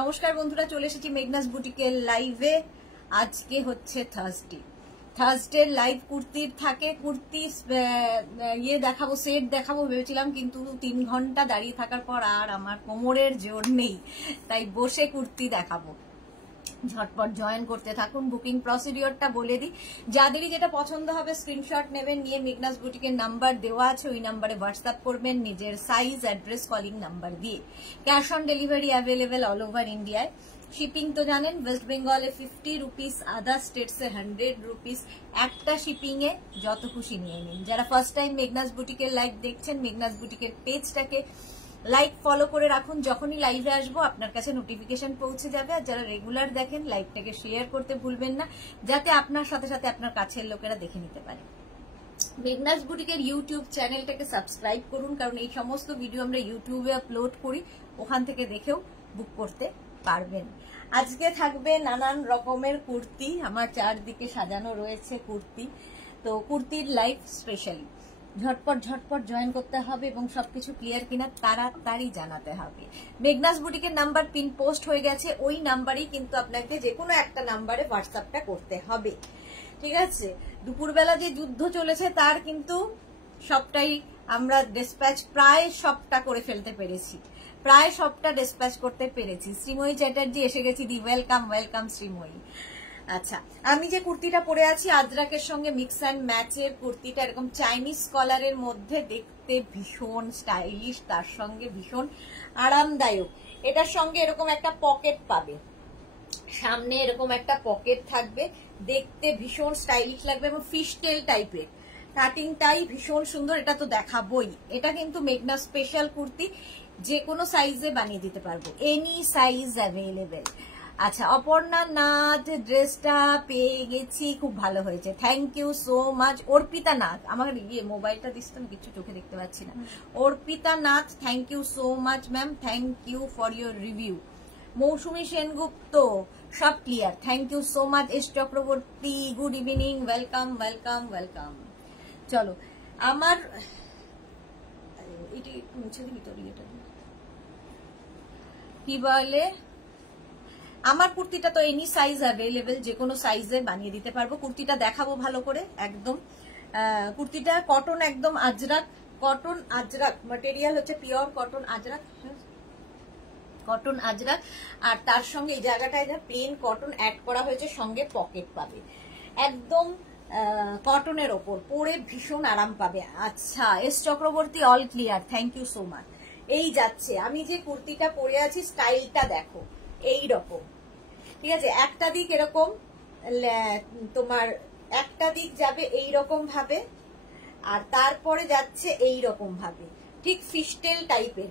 নমস্কার বন্ধুরা, চলে এসেছি মেঘনাস বুটিকের লাইভে। আজকে হচ্ছে থার্সডে লাইভ কুর্তির থাকে। কুর্তি দেখাবো, সেট দেখাবো ভেবেছিলাম, কিন্তু 3 ঘন্টা দাঁড়িয়ে থাকার পর আর আমার কোমরের জোর নেই, তাই বসে কুর্তি দেখাবো। ঝটপট জয়েন করতে থাকুন। বুকিং প্রসিডিওরটা বলে দিই, যাদেরই যেটা পছন্দ হবে স্ক্রিনশট নেবেন, নিয়ে মেঘনাস বুটিকের নাম্বার দেওয়া আছে, ওই নাম্বারে হোয়াটসঅ্যাপ করবেন নিজের সাইজ, অ্যাড্রেস, কলিং নাম্বার দিয়ে। Cash on delivery available all over ইন্ডিয়ায়। শিপিং তো জানেন, ওয়েস্ট বেঙ্গলে 50 রুপিস, আদার স্টেটসে 100 রুপিস। একটা শিপিং এ যত খুশি নিয়ে নিন। যারা ফার্স্ট টাইম মেঘনাস বুটিকের লাইভ দেখছেন, মেঘনাস বুটিকের পেজটাকে লাইক ফলো করে রাখুন, যখনই লাইভে আসবো আপনার কাছে নোটিফিকেশন পৌঁছে যাবে। আর যারা রেগুলার দেখেন, লাইভটাকে শেয়ার করতে ভুলবেন না, যাতে আপনার সাথে সাথে আপনার কাছের লোকেরা দেখে নিতে পারে। মেঘনাস বুটিকের ইউটিউব চ্যানেলটাকে সাবস্ক্রাইব করুন, কারণ এই সমস্ত ভিডিও আমরা ইউটিউবে আপলোড করি, ওখান থেকে দেখেও বুক করতে পারবেন। আজকে থাকবে নানান রকমের কুর্তি, আমার চারদিকে সাজানো রয়েছে কুর্তি। তো কুর্তির লাইভ স্পেশালি ঝটপট জয়েন করতে হবে এবং সবকিছু ক্লিয়ার কিনা তাড়াতাড়ি জানাতে হবে। মেঘনাস বুটিকের নাম্বার পিন পোস্ট হয়ে গেছে, ওই নাম্বারেই কিন্তু আপনাকে যে কোনো একটা নাম্বারে হোয়াটসঅ্যাপটা করতে হবে, ঠিক আছে? দুপুরবেলা যে যুদ্ধ চলেছে তার কিন্তু সবটাই আমরা ডিসপ্যাচ প্রায় সবটা করে ফেলতে পেরেছি, প্রায় সবটা ডিসপ্যাচ করতে পেরেছি। শ্রীময়ী চ্যাটার্জি এসে গেছি, দি ওয়েলকাম শ্রীময়ী। আচ্ছা, আমি যে কুর্তিটা পরে আছি আজরাকের সঙ্গে মিক্স অ্যান্ড ম্যাচের কুর্তিটা, এরকম চাইনিজ কলারের মধ্যে, দেখতে ভীষণ স্টাইলিশ, তার সঙ্গে ভীষণ আরামদায়ক। এটার সঙ্গে এরকম একটা পকেট পাবে, সামনে এরকম একটা পকেট থাকবে, দেখতে ভীষণ স্টাইলিশ লাগবে এবং ফিশটেল টাইপের। কাটিংটাই ভীষণ সুন্দর, এটা তো দেখাবোই। এটা কিন্তু মেঘনা স্পেশাল কুর্তি, যে কোনো সাইজে বানিয়ে দিতে পারবো, এনি সাইজ অ্যাভেলেবেল। আচ্ছা, অপর্ণা নাথ ড্রেসটা পেয়ে গেছি, খুব ভালো হয়েছে, thank you so much. Arpita Nath, আমার মোবাইলটা দিস তো, আমি কিছু চোখে দেখতে পাচ্ছি না। Arpita Nath, thank you so much ma'am, thank you for your review. Mousumi Sengupta, সব clear, thank you so much. S Chakraborty, good evening, welcome. চলো, আমার এটি মুছে দিবি তোর ইয়েটা, কি বলে, আমার কুর্তিটা তো এনি সাইজ অ্যাভেলেবেল, যে কোনো সাইজে বানিয়ে দিতে পারবো। কুর্তিটা দেখাবো ভালো করে একদম। কুর্তিটা কটন, একদম আজরাক, কটন আজরাক ম্যাটেরিয়াল হচ্ছে, পিওর কটন আজরাক। আর তার সঙ্গে এই জায়গাটায় যা প্লেন কটন অ্যাড করা হয়েছে, সঙ্গে পকেট পাবে, একদম কটনের ওপর, পরে ভীষণ আরাম পাবে। আচ্ছা, S Chakraborty, all clear, thank you so much. এই যাচ্ছে, আমি যে কুর্তিটা পরে আছি স্টাইলটা দেখো, এই রকম, ঠিক আছে? একটা দিক এরকম, তোমার একটা দিক যাবে এই রকম ভাবে, আর তারপরে যাচ্ছে এই রকম ভাবে, ঠিক ফিশটেল টাইপের,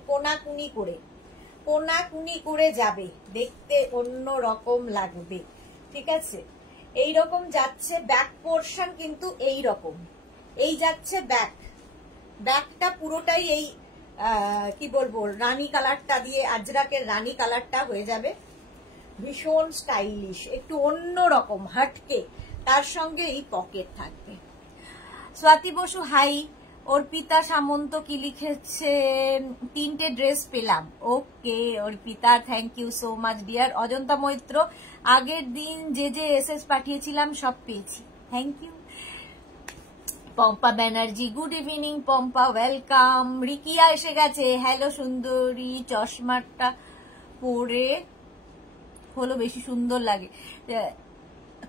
কোনাকুনি করে যাবে, দেখতে অন্য রকম লাগবে, ঠিক আছে? এই রকম যাচ্ছে। ব্যাক পোর্শন কিন্তু এই রকম, এই যাচ্ছে ব্যাকটা পুরোটাই এই কি বলবো, রানী কালারটা দিয়ে, আজরাকের রানী কালারটা হয়ে যাবে, ভীষণ স্টাইলিশ, একটু অন্য রকম হাটকে। তার সঙ্গে এই পকেট থাকবে। স্বাতি বসু, হাই। অর্পিতা সামন্ত কি লিখেছে, 3টে ড্রেস পেলাম। Okay Arpita, thank you so much dear. Ajanta Maitra, আগের দিন যে এসএস পাঠিয়েছিলাম সব পেয়েছি, থ্যাংক ইউ। Pampa Banerjee, good evening Pampa, welcome. Rikiya এসে গেছে, হ্যালো সুন্দরী, চশমাটা পরে হলো বেশি সুন্দর লাগে,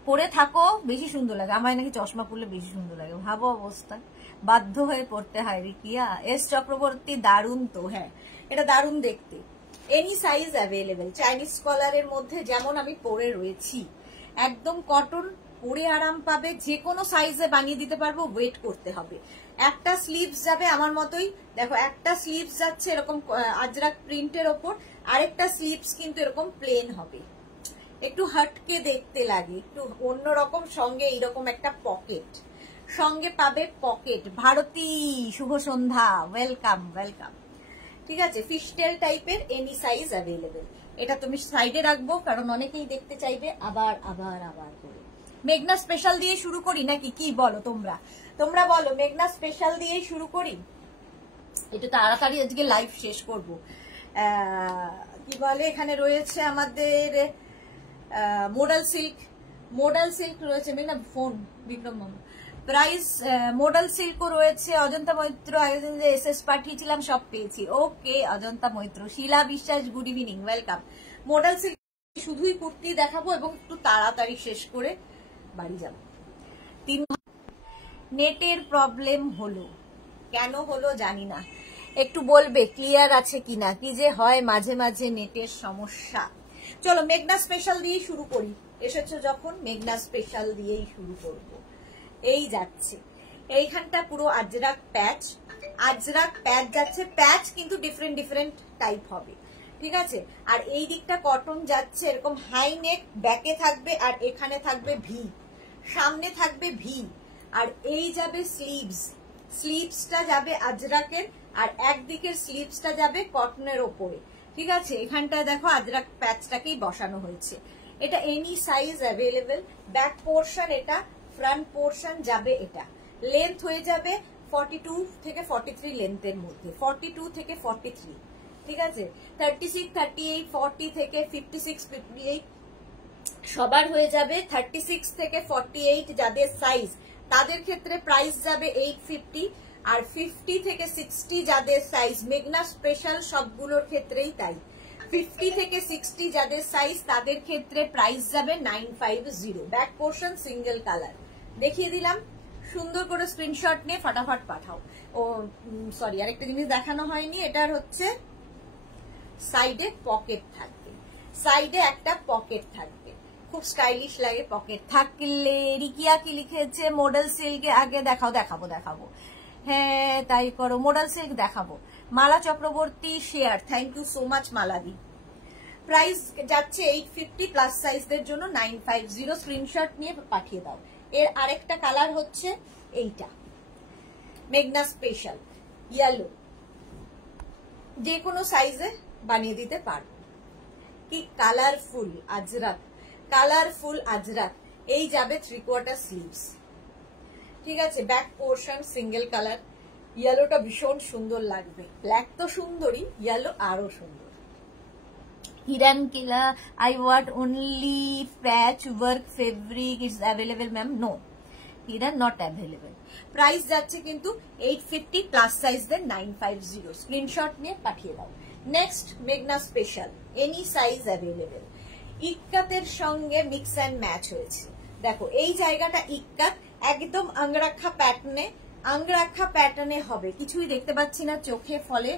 পরে থাকো বেশি সুন্দর লাগে। আমার নাকি চশমা পরলে বেশি সুন্দর লাগে, ভাবো অবস্থা, বাধ্য হয়ে পড়তে হয়। রিকিয়া। এস চক্রবর্তী, দারুণ তো, হ্যাঁ এটা দারুণ দেখতে। এনি সাইজ অ্যাভেলেবেল, চাইনিজ কলারের মধ্যে যেমন আমি পরে রয়েছি, একদম কটন, পরে আরাম পাবে, যে কোনো সাইজে বানিয়ে দিতে পারবো, ওয়েট করতে হবে। একটা স্লিভস যাবে আমার মতোই, দেখো একটা স্লিভস যাচ্ছে এরকম আজরাক প্রিন্টের ওপর, আরেকটা স্লিভস কিন্তু এরকম প্লেন হবে, একটু হাটকে দেখতে লাগে, একটু অন্যরকম। সঙ্গে এইরকম একটা পকেট, সঙ্গে পাবে পকেট। ভারতী, শুভ সন্ধ্যা, ওয়েলকাম, ঠিক আছে? ফিশটেল টাইপের, এনি সাইজ অ্যাভেলেবেল। এটা তুমি সাইডে রাখবো, কারণ অনেকেই দেখতে চাইবে আবার করে। মেঘনা স্পেশাল দিয়ে শুরু করি নাকি, কি বলো তোমরা বলো, মেঘনা স্পেশাল দিয়ে শুরু করি? একটু তাড়াতাড়ি আজকে লাইভ শেষ করবো। কি বলে, এখানে রয়েছে আমাদের মোডাল সিল্ক রয়েছে, না ফোন বিক্রম মামা প্রাইস, মোডাল সিল্কও রয়েছে, অজন্তা মৈত্র আগের যে এসএস পাঠিয়েছিলাম সব পেয়েছি। ওকে অজন্তা মৈত্র, শিলা বিশ্বাস good evening, welcome. Modal silk শুধুই কুর্তি দেখাবো এবং একটু তাড়াতাড়ি শেষ করে বাড়ি যাব। নেটের প্রবলেম হলো, কেন হলো জানি না, একটু বলবে ক্লিয়ার আছে কিনা, কি যে হয় মাঝে মাঝে নেটের সমস্যা। চলো মেঘনা স্পেশাল দিয়েই শুরু করি, এসেছো যখন মেঘনা স্পেশাল দিয়েই শুরু করব। এই যাচ্ছে এইখানটা পুরো আজরাক প্যাচ যাচ্ছে, প্যাচ কিন্তু ডিফারেন্ট টাইপ হবে, ঠিক আছে। আর এই দিকটা কটন যাচ্ছে এরকম হাই নেক, ব্যাকে থাকবে আর এখানে থাকবে ভি, সামনে থাকবে ভি, আর এই যাবে স্লিভসটা যাবে আজরাকের, আর একদিকের স্লিভসটা যাবে কটনের ওপরে, ঠিক আছে। এখানটায় দেখো আজরাক প্যাচটাকেই বসানো হয়েছে। এটা any size available. Back portion এটা, ফ্রন্ট পোর্শন যাবে এটা, লেন্থ হয়ে যাবে 42 থেকে 43 লেন্থের মধ্যে, 42 থেকে 43, ঠিক আছে। 36, 38, 40 থেকে 56, 58 সবার হয়ে যাবে। 36 থেকে 48 যাদের সাইজ তাদের ক্ষেত্রে প্রাইস যাবে 850, আর 50 থেকে 60 যাদের সাইজ, মেঘনা স্পেশাল সবগুলোর ক্ষেত্রেই তাই, 50 থেকে 60 যাদের সাইজ তাদের ক্ষেত্রে প্রাইস যাবে 950। ব্যাক পোর্শন সিঙ্গেল কালার দেখিয়ে দিলাম, সুন্দর করে স্ক্রিনশট নিয়ে ফটাফট পাঠাও। ও সরি, আরেকটা জিনিস দেখানো হয়নি, এটার হচ্ছে সাইডে পকেট থাকবে, সাইডে একটা পকেট থাকবে, খুব স্টাইলিশ লাগে পকেট থাকলে। রিকিয়া কি লিখেছে, মডেল সিল্কে আগে দেখাবো, হ্যাঁ তাই করো, মডেল সিল্ক দেখাবো। Mala Chakraborty share, thank you so much মালাদি। প্রাইস যাচ্ছে 850, প্লাস সাইজদের জন্য 950, স্ক্রিনশট নিয়ে পাঠিয়ে দাও। এর আরেকটা কালার হচ্ছে এইটা, মেঘনা স্পেশাল ইয়েলো, যে কোনো সাইজে বানিয়ে দিতে পারো। কি কালারফুল আজরাক, এই যাবে 3/4 স্লিভস, ঠিক আছে। ব্যাক পোর্শন সিঙ্গেল কালার, ইয়েলোটা ভীষণ সুন্দর লাগবে, ব্ল্যাক তো সুন্দরই, ইয়েলো আরো সুন্দর। হিরান কিলা, I want only patch work fabric, is available ma'am? No, হিরান not available। Price যাচ্ছে কিন্তু 850, প্লাস সাইজদের 950, স্ক্রিনশট নিয়ে পাঠিয়ে দাও। নেক্সট মেঘনা স্পেশাল, এনি সাইজ অ্যাভেলেবেল, ইক্কাতের সঙ্গে মিক্স অ্যান্ড ম্যাচ হয়েছে। দেখো এই জায়গাটা ইক্কাত, একদম আংরাখা প্যাটার্নে হবে, কিছুই দেখতে পাচ্ছি না চোখে, ফলে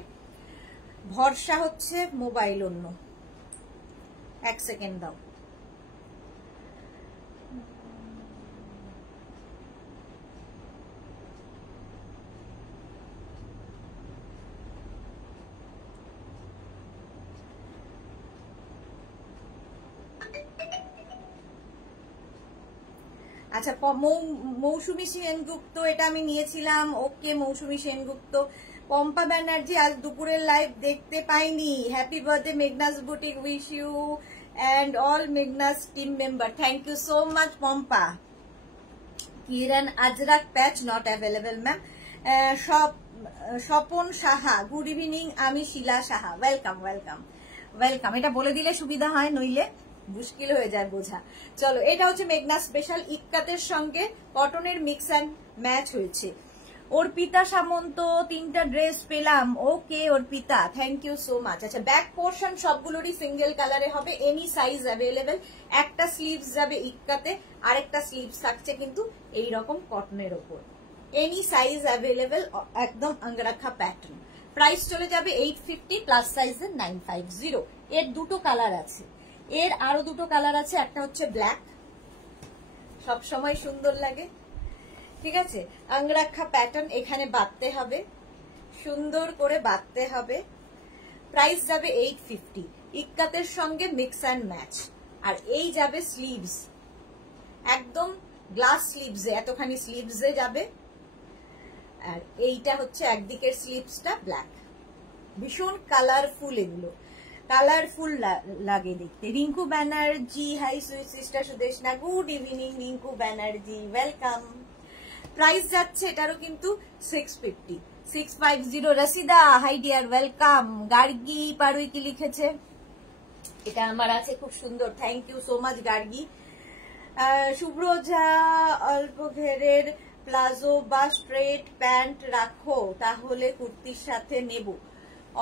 ভরসা হচ্ছে মোবাইল অন্য। এক সেকেন্ড দাও, আচ্ছা মৌসুমী সেনগুপ্ত, এটা আমি নিয়েছিলাম। ওকে মৌসুমী সেনগুপ্ত। পম্পা ব্যানার্জি, আজ দুপুরের লাইভ দেখতে পাইনি, happy birthday Meghna's boutique, wish you and all Meghna's team member, thank you so much Pampa. Kiran Ajrakh patch not available ma'am. Swapan Saha, good evening, আমি শিলা সাহা, ওয়েলকাম। এটা বলে দিলে সুবিধা হয়, নইলে মুশকিল হয়ে যায় বোঝা। চলো এটা হচ্ছে মেঘনা স্পেশাল, ইক্কাতের সঙ্গে কটনের মিক্স অ্যান্ড ম্যাচ হয়েছে। অর্পিতা সামন্ত, 3টা ড্রেস পেলাম, okay Arpita, thank you so much. আচ্ছা ব্যাক পোর্শন সবগুলোরই সিঙ্গেল কালারে হবে, এনি সাইজ অ্যাভেলেবেল। একটা স্লিভস যাবে ইক্কাতে, আরেকটা স্লিভস থাকছে কিন্তু এইরকম কটনের ওপর, এনি সাইজ অ্যাভেলেবেল, একদম আংরাখা প্যাটার্ন। প্রাইস চলে যাবে 850, প্লাস সাইজের 950। এর দুটো কালার আছে, এর আরো দুটো কালার আছে, একটা হচ্ছে ব্ল্যাক, সবসময় সুন্দর লাগে, ঠিক আছে। আংরাখা প্যাটার্ন, এখানে বাঁধতে হবে, সুন্দর করে বাঁধতে হবে। প্রাইস যাবে 850, ইক্কাতের সঙ্গে মিক্স অ্যান্ড ম্যাচ। আর এই যাবে স্লিভস, একদম গ্লাস স্লিভসে, এতখানি স্লিভসে যাবে। আর এইটা হচ্ছে একদিকের স্লিভসটা ব্ল্যাক, ভীষণ কালারফুল, এগুলো কালারফুল লাগে দেখতে। Rinku Banerjee, hi sweet sister Sudeshna, good evening Rinku Banerjee, welcome. Price যাচ্ছে এটারও কিন্তু 650। Rashida, hi dear, welcome. Gargi Parui কি লিখেছে, এটা আমার আছে, খুব সুন্দর, thank you so much Gargi. Shubhraja, অল্প ঘেরের প্লাজো বা স্ট্রেট প্যান্ট রাখো, তাহলে কুর্তির সাথে নেব।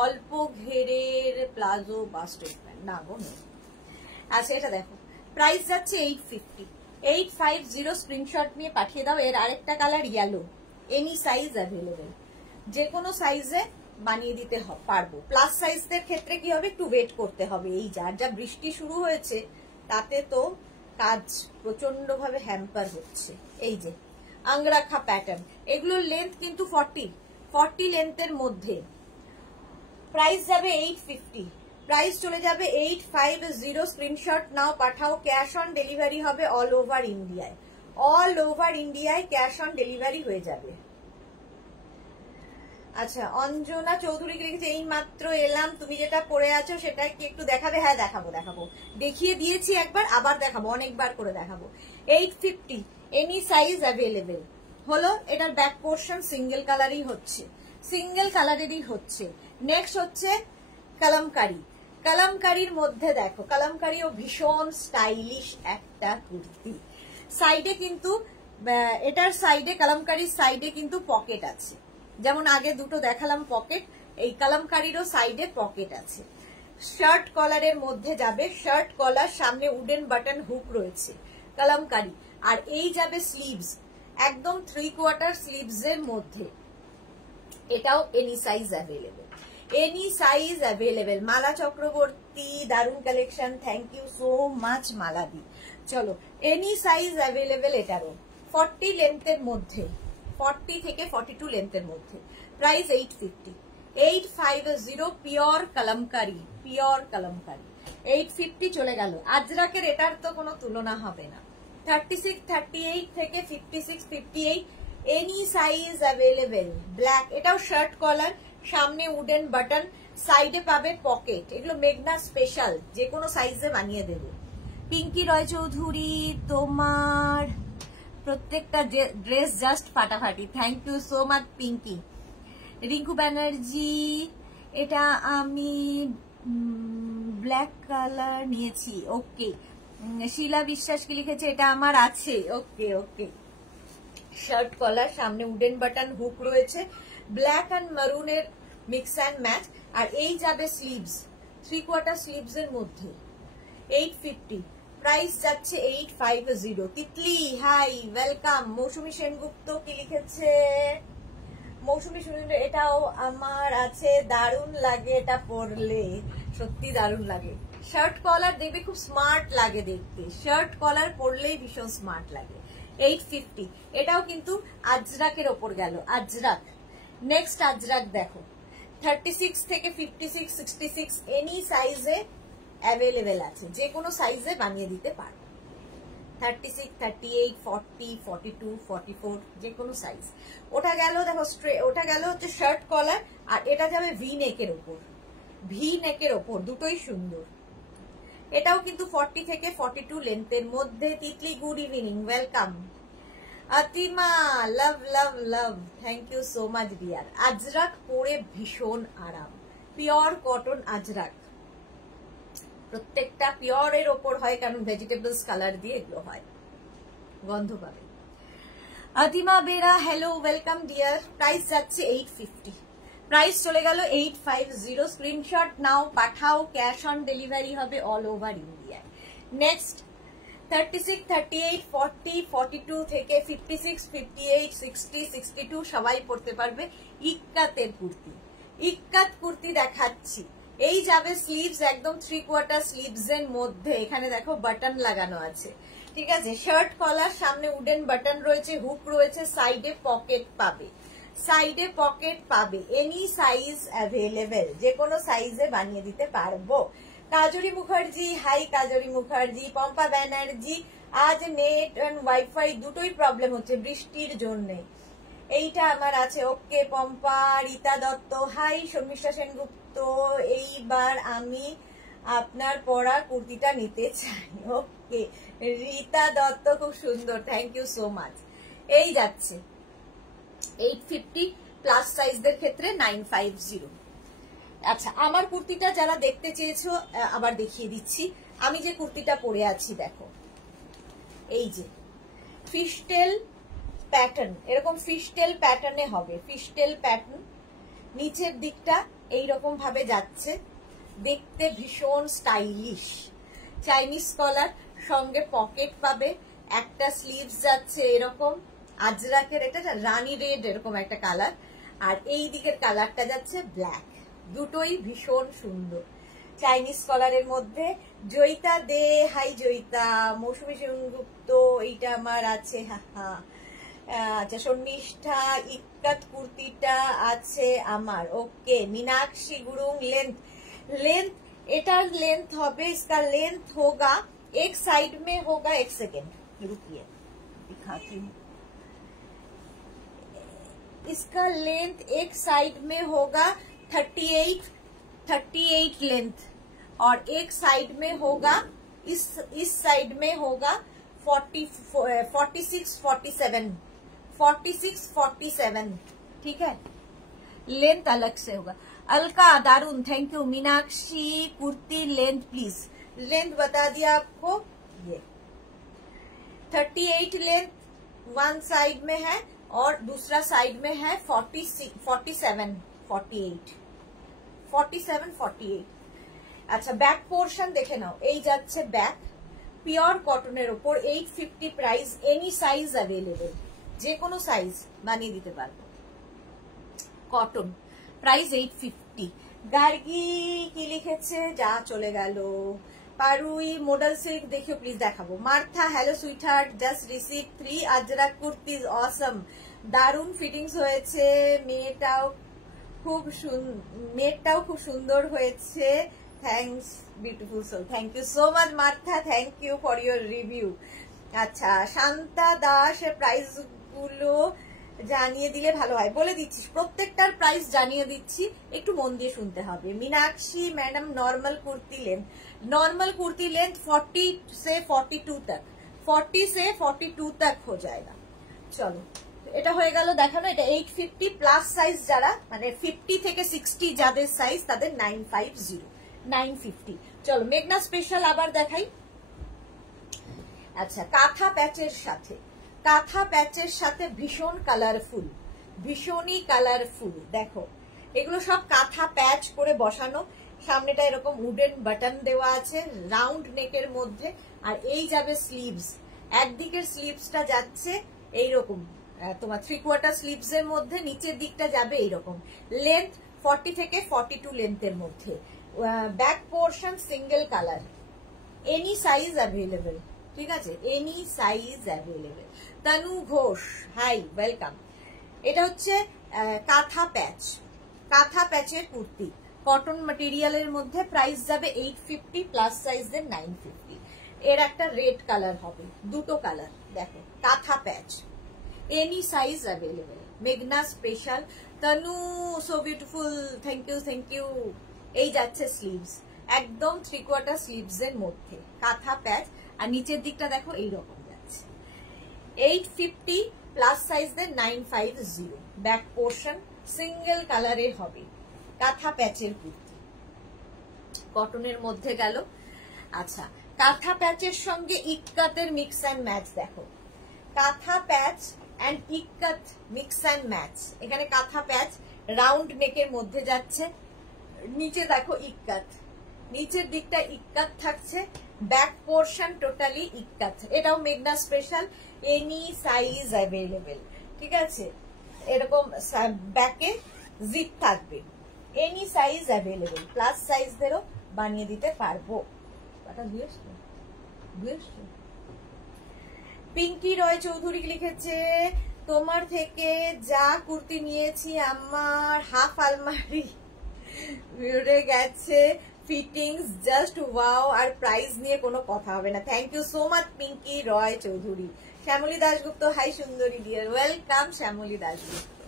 অল্প ঘেরের প্লাজো বা স্ট্রেট প্যান্ট না গো, নেব। আচ্ছা এটা দেখো, প্রাইস যাচ্ছে 850, 850, স্ক্রিনশট নিয়ে পাঠিয়ে দাও। এর আরেকটা colour yellow, any size available, যে কোনো সাইজে বানিয়ে দিতে পারবো। প্লাস সাইজদের ক্ষেত্রে কি হবে, একটু ওয়েট করতে হবে। এই যা বৃষ্টি শুরু হয়েছে তাতে তো কাজ প্রচন্ড ভাবে হ্যাম্পার হচ্ছে। এই যে আংরাখা প্যাটার্ন, এগুলোর লেন্থ কিন্তু 40 লেন্থের মধ্যে। প্রাইস যাবে 850, প্রাইস চলে যাবে 850। স্ক্রিনশট নাও, পাঠাও। ক্যাশ অন ডেলিভারি হবে অল ওভার ইন্ডিয়ায়, অল ওভার ইন্ডিয়ায় ক্যাশ অন ডেলিভারি হয়ে যাবে। আচ্ছা, অঞ্জনা চৌধুরী লিখেছে, এই মাত্র এলাম, তুমি যেটা পরে আছো সেটা কি একটু দেখাবে? হ্যাঁ দেখাবো, দেখিয়ে দিয়েছি একবার, আবার দেখাবো, অনেকবার করে দেখাবো। 850, এনি সাইজ অ্যাভেলেবেল হলো। এটার ব্যাক পোর্শন সিঙ্গেল কালারই হচ্ছে, সিঙ্গেল কালারেরই হচ্ছে। নেক্সট হচ্ছে কালামকারি। কালামকারির মধ্যে দেখো, কালামকারিও ভীষণ স্টাইলিশ একটা কুর্তি। সাইডে কিন্তু এটার সাইডে, কালামকারির সাইডে কিন্তু পকেট আছে, যেমন আগে দুটো দেখালাম পকেট, এই কালামকারিরও সাইডে পকেট আছে। শার্ট কলারের মধ্যে যাবে, শার্ট কলার, সামনে উডেন বাটন হুক রয়েছে কালামকারি। আর এই যাবে স্লিভস, একদম 3/4 স্লিভস এর মধ্যে। এটাও any size available, any size available. Mala Chakraborty, দারুন collection, thank you so much মালাদি। চলো, এনি সাইজ অ্যাভেলেবেল এটারও, 40 লেন্থের মধ্যে, 40 থেকে 42 লেন্থের মধ্যে। Price 850, 850, pure kalamkari, pure kalamkari. 850 চলে গেল। আজরাকের এটার তো কোনো তুলনা হবে না। 36, 38 থেকে 56, 58, এনি সাইজ অ্যাভেলেবেল। ব্ল্যাক, এটাও শার্ট কলার, সামনে উডেন বাটন, সাইডে পাবে পকেট। এগুলো মেঘনা স্পেশাল, যে কোনো সাইজে বানিয়ে দেবে। পিঙ্কি রয় চৌধুরী, তোমার প্রত্যেকটা ড্রেস জাস্ট ফাটাফাটি, thank you so much Pinky. Rinku Banerjee, এটা আমি ব্ল্যাক কালার নিয়েছি, ওকে। শিলা বিশ্বাস কি লিখেছে, এটা আমার আছে, ওকে ওকে। শার্ট কলার, সামনে উডেন বাটন হুক রয়েছে, ব্ল্যাক অ্যান্ড মারুনের মিক্স অ্যান্ড ম্যাচ। আর এই যাবে স্লিভস, 3/4 স্লিভস এর মধ্যে। 850, প্রাইস যাচ্ছে 850। Titli hi, welcome. মৌসুমী সেনগুপ্ত কি লিখেছে, মৌসুমী সেনগুপ্ত, এটাও আমার আছে, দারুণ লাগে এটা পরলে, সত্যি দারুণ লাগে। শার্ট কলার দেখবে খুব স্মার্ট লাগে দেখতে, শার্ট কলার পরলেই ভীষণ স্মার্ট লাগে। 850, এটাও কিন্তু আজরাকের ওপর গেল, আজরাক। নেক্সট আজরাক দেখো, 36 থেকে 56, 66, এনি সাইজে অ্যাভেলেবেল আছে, যে কোনো সাইজে বানিয়ে দিতে পারো। 36, 38, 40, 42, 44, যে কোনো সাইজ। ওটা গেল দেখো, ওটা গেল হচ্ছে শার্ট কলার, আর এটা যাবে ভি নেকের ওপর, ভি নেকের ওপর, দুটোই সুন্দর। এটাও কিন্তু 40 থেকে 42 লেন্থের মধ্যে। Titli good evening, welcome. Atima, love love love, thank you so much dear. Ajrak পরে ভীষণ আরাম, পিওর কটন আজরাক, প্রত্যেকটা পিওরের ওপর হয়, কারণ ভেজিটেবলস কালার দিয়ে এগুলো হয়, গন্ধ পাবে। Atima Bera, hello, welcome dear. Price যাচ্ছে 850, প্রাইস চলে গেল 850। স্ক্রিনশট নাও, পাঠাও, ক্যাশ অন ডেলিভারি হবে অল ওভার ইন্ডিয়ায়। নেক্সট 36, 38, 40, 42 থেকে 56, 58, 60, 62 সবাই পড়তে পারবে। ইক্কাতের কুর্তি, ইক্কাত কুর্তি দেখাচ্ছি। এই যাবে স্লিভস, একদম 3/4 স্লিভস এর মধ্যে। এখানে দেখো বাটন লাগানো আছে, ঠিক আছে। শার্ট কলার, সামনে উডেন বাটন রয়েছে, হুক রয়েছে, সাইডে পকেট পাবে, সাইডে পকেট পাবে। এনি সাইজ অ্যাভেলেবেল, যে কোনো সাইজে বানিয়ে দিতে পারবো। কাজরি মুখার্জি, হাই কাজরি মুখার্জি। পম্পা ব্যানার্জি, আজ নেট এন্ড ওয়াইফাই দুটোই প্রবলেম হচ্ছে বৃষ্টির জন্য। এইটা আমার আছে, ওকে পম্পা। রীতা দত্ত, হাই। শর্মিষ্ঠা সেনগুপ্ত, এইবার আমি আপনার পরা কুর্তিটা নিতে চাই, ওকে। রীতা দত্ত, খুব সুন্দর, থ্যাংক ইউ সো মাচ। এই যাচ্ছে 850, প্লাস সাইজদের ক্ষেত্রে 950। আচ্ছা, আমার কুর্তিটা যারা দেখতে চেয়েছো আবার দেখিয়ে দিচ্ছি। আমি যে কুর্তিটা পরে আছি দেখো, এই যে ফিশটেল প্যাটার্ন, এরকম ফিশটেল প্যাটার্নে হবে, ফিশটেল প্যাটার্ন। নিচের দিকটা এইরকম ভাবে যাচ্ছে, দেখতে ভীষণ স্টাইলিশ। চাইনিজ কলার, সঙ্গে পকেট পাবে, একটা স্লিভস যাচ্ছে এরকম আজরাকের, এটা রানী রেড এরকম একটা কালার, আর এই দিকের কালারটা যাচ্ছে ব্ল্যাক। দুটোই ভীষণ সুন্দর চাইনিজ কলারের মধ্যে। জয়িতা দে, হাই জয়িতা। মৌসুমী সেনগুপ্ত, এইটা আমার আছে। আচ্ছা, শর্মিষ্ঠা, ইক্কাত কুর্তিটা আছে আমার। ওকে, मीनाक्षी गुरुंग, लेंथ एटार लेंथ হবে, इसका लेंथ होगा, एक साइड में होगा, एक सेकेंड रुकिए दिखाती हूँ। इसका लेंथ एक साइड में होगा 38 लेंथ, और एक साइड में होगा, इस साइड में होगा 46-47, ठीक है। लेंथ अलग से होगा। Alka दारुन, thank you. Meenakshi kurti length please, length बता दिया आपको। ये 38 लेंथ वन साइड में है और दूसरा साइड में है 47-48। अच्छा, बैक पोर्शन देखे नाओ, এই যাচ্ছে ব্যাক, পিওর কটনের উপর, 850 প্রাইস। এনি সাইজ অ্যাভেলেবল, যে কোনো সাইজ বানিয়ে দিতে পারবো। Cotton, price 850। গার্গি কি লিখেছে, যা চলে গেল। পারুই মডেল সিল্ক দেখিও প্লিজ, দেখাবো। Martha, hello sweetheart, just receive 3 Ajrak kurtis, awesome, দারুন ফিটিংস হয়েছে, মেয়েটাও খুব সুন্দর হয়েছে। Thanks beautiful soul, thank you so much Martha, thank you for your review. আচ্ছা, শান্তা দাস, প্রাইস গুলো জানিয়ে দিলে ভালো হয়। বলে দিচ্ছি, প্রত্যেকটার প্রাইস জানিয়ে দিচ্ছি, একটু মন দিয়ে শুনতে হবে। Meenakshi madam, normal kurti length 40 से 42 तक, 40 से 42 तक हो जाएगा। চলো, এটা হয়ে গেল দেখানো। এটা 850 প্লাস সাইজ, যারা মানে 50 থেকে 60 যাদের সাইজ, তাদের 950। চলো, মেঘনা স্পেশাল আবার দেখাই। আচ্ছা, কাঁথা প্যাচের সাথে ভীষণ কালারফুল, ভীষণই কালারফুল। দেখো, এগুলো সব কাঁথা প্যাচ করে বসানো, সামনেটা এরকম উডেন বাটন দেওয়া আছে রাউন্ড নেকের মধ্যে, আর এই যাবে স্লিভস। একদিকের স্লিভসটা যাচ্ছে এইরকম তোমার 3/4 স্লিভস এর মধ্যে, নিচের দিকটা যাবে এইরকম। লেন্থ 40 থেকে 42 লেন্থের মধ্যে। Back portion single colour, any size available, ঠিক আছে, any size available. Tanu Ghosh, hi, welcome. এটা হচ্ছে কাঁথা প্যাচের কুর্তি, কটন ম্যাটেরিয়ালের মধ্যে। প্রাইস যাবে 850, প্লাস সাইজের 950। এর একটা রেড কালার হবে, দুটো কালার। দেখো, kantha patch, any size available. মেঘনা special, Tanu so beautiful, thank you. এই যাচ্ছে স্লিভস, একদম 3/4 স্লিভস এর মধ্যে কাঁথা প্যাচ, আর নিচের দিকটা দেখো এইরকম যাচ্ছে। 850 প্লাস সাইজের 950। ব্যাক পোর্শন সিঙ্গেল কালারের হবে, কাঁথা প্যাচের কুর্তি, কটনের মধ্যে গেল। আচ্ছা, কাঁথা প্যাচের সঙ্গে ইক্কাতের মিক্স অ্যান্ড ম্যাচ। দেখো, kantha patch and ikat mix and match. এখানে কাঁথা প্যাচ রাউন্ড নেকের মধ্যে যাচ্ছে, নিচে দেখো ইক্কাত, নিচের দিকটা ইক্কাত থাকছে, ব্যাক পোর্শন টোটালি ইক্কাত। এটাও মেঘনা স্পেশাল, এনি সাইজ অ্যাভেলেবেল, ঠিক আছে। এরকম ব্যাকে জিপ থাকবে, এনি সাইজ অ্যাভেলেবেল, প্লাস সাইজদেরও বানিয়ে দিতে পারবো। পিঙ্কি রয় চৌধুরী লিখেছে, তোমার থেকে যা কুর্তি নিয়েছি আমার হাফ আলমারি উড়ে গেছে, ফিটিংস জাস্ট ওয়াও, আর প্রাইস নিয়ে কোনো কথা হবে না। Thank you so much Pinky Roy Chowdhury. Shyamali Dasgupta, hi সুন্দরী ডিয়ার, ওয়েলকাম শ্যামলী দাশগুপ্ত।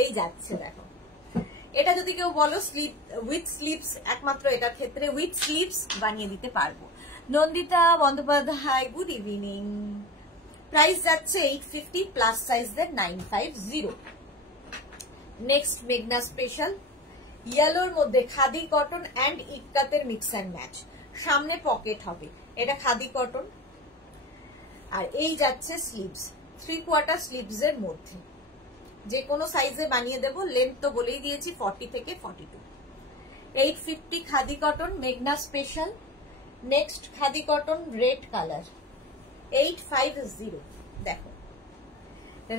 এই যাচ্ছে, দেখো, এটা যদি কেউ বলো উইথ স্লিভস, একমাত্র এটার ক্ষেত্রে উইথ স্লিভস বানিয়ে দিতে পারবো। Nandita Bandyopadhyay, good evening. Price যাচ্ছে 850, প্লাস সাইজের 950। নেক্সট মেঘনা স্পেশাল, ইয়েলোর মধ্যে খাদি কটন অ্যান্ড ইক্কাতের মিক্স অ্যান্ড ম্যাচ, সামনে পকেট হবে, এটা খাদি কটন। আর এই যাচ্ছে স্লিভস, 3/4 স্লিভস এর মধ্যে, যে কোনো সাইজে বানিয়ে দেবো। লেন্থ তো বলেই দিয়েছি 40 থেকে 42। 850 খাদি কটন মেঘনা special. Next khadi cotton red colour 850, দেখো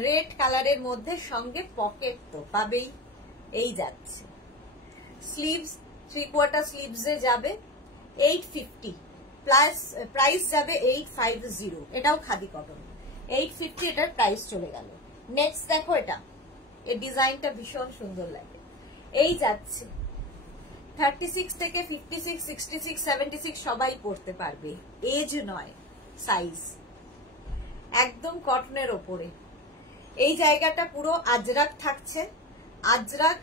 রেড কালারের মধ্যে, সঙ্গে পকেট তো পাবেই। এই যাচ্ছে স্লিভস, 3/4 স্লিভস এ যাবে 850 প্লাস, প্রাইস যাবে 850। এটাও খাদি কটন 850, এটার প্রাইস চলে গেল। নেক্সট দেখো এটা, এই ডিজাইনটা ভীষণ সুন্দর লাগে। এই যাচ্ছে 36 থেকে 56, 66, 76 সবাই পড়তে পারবে, এজ নয় সাইজ, একদম কটনের ওপরে। এই জায়গাটা পুরো আজরাক থাকছে, আজরাক।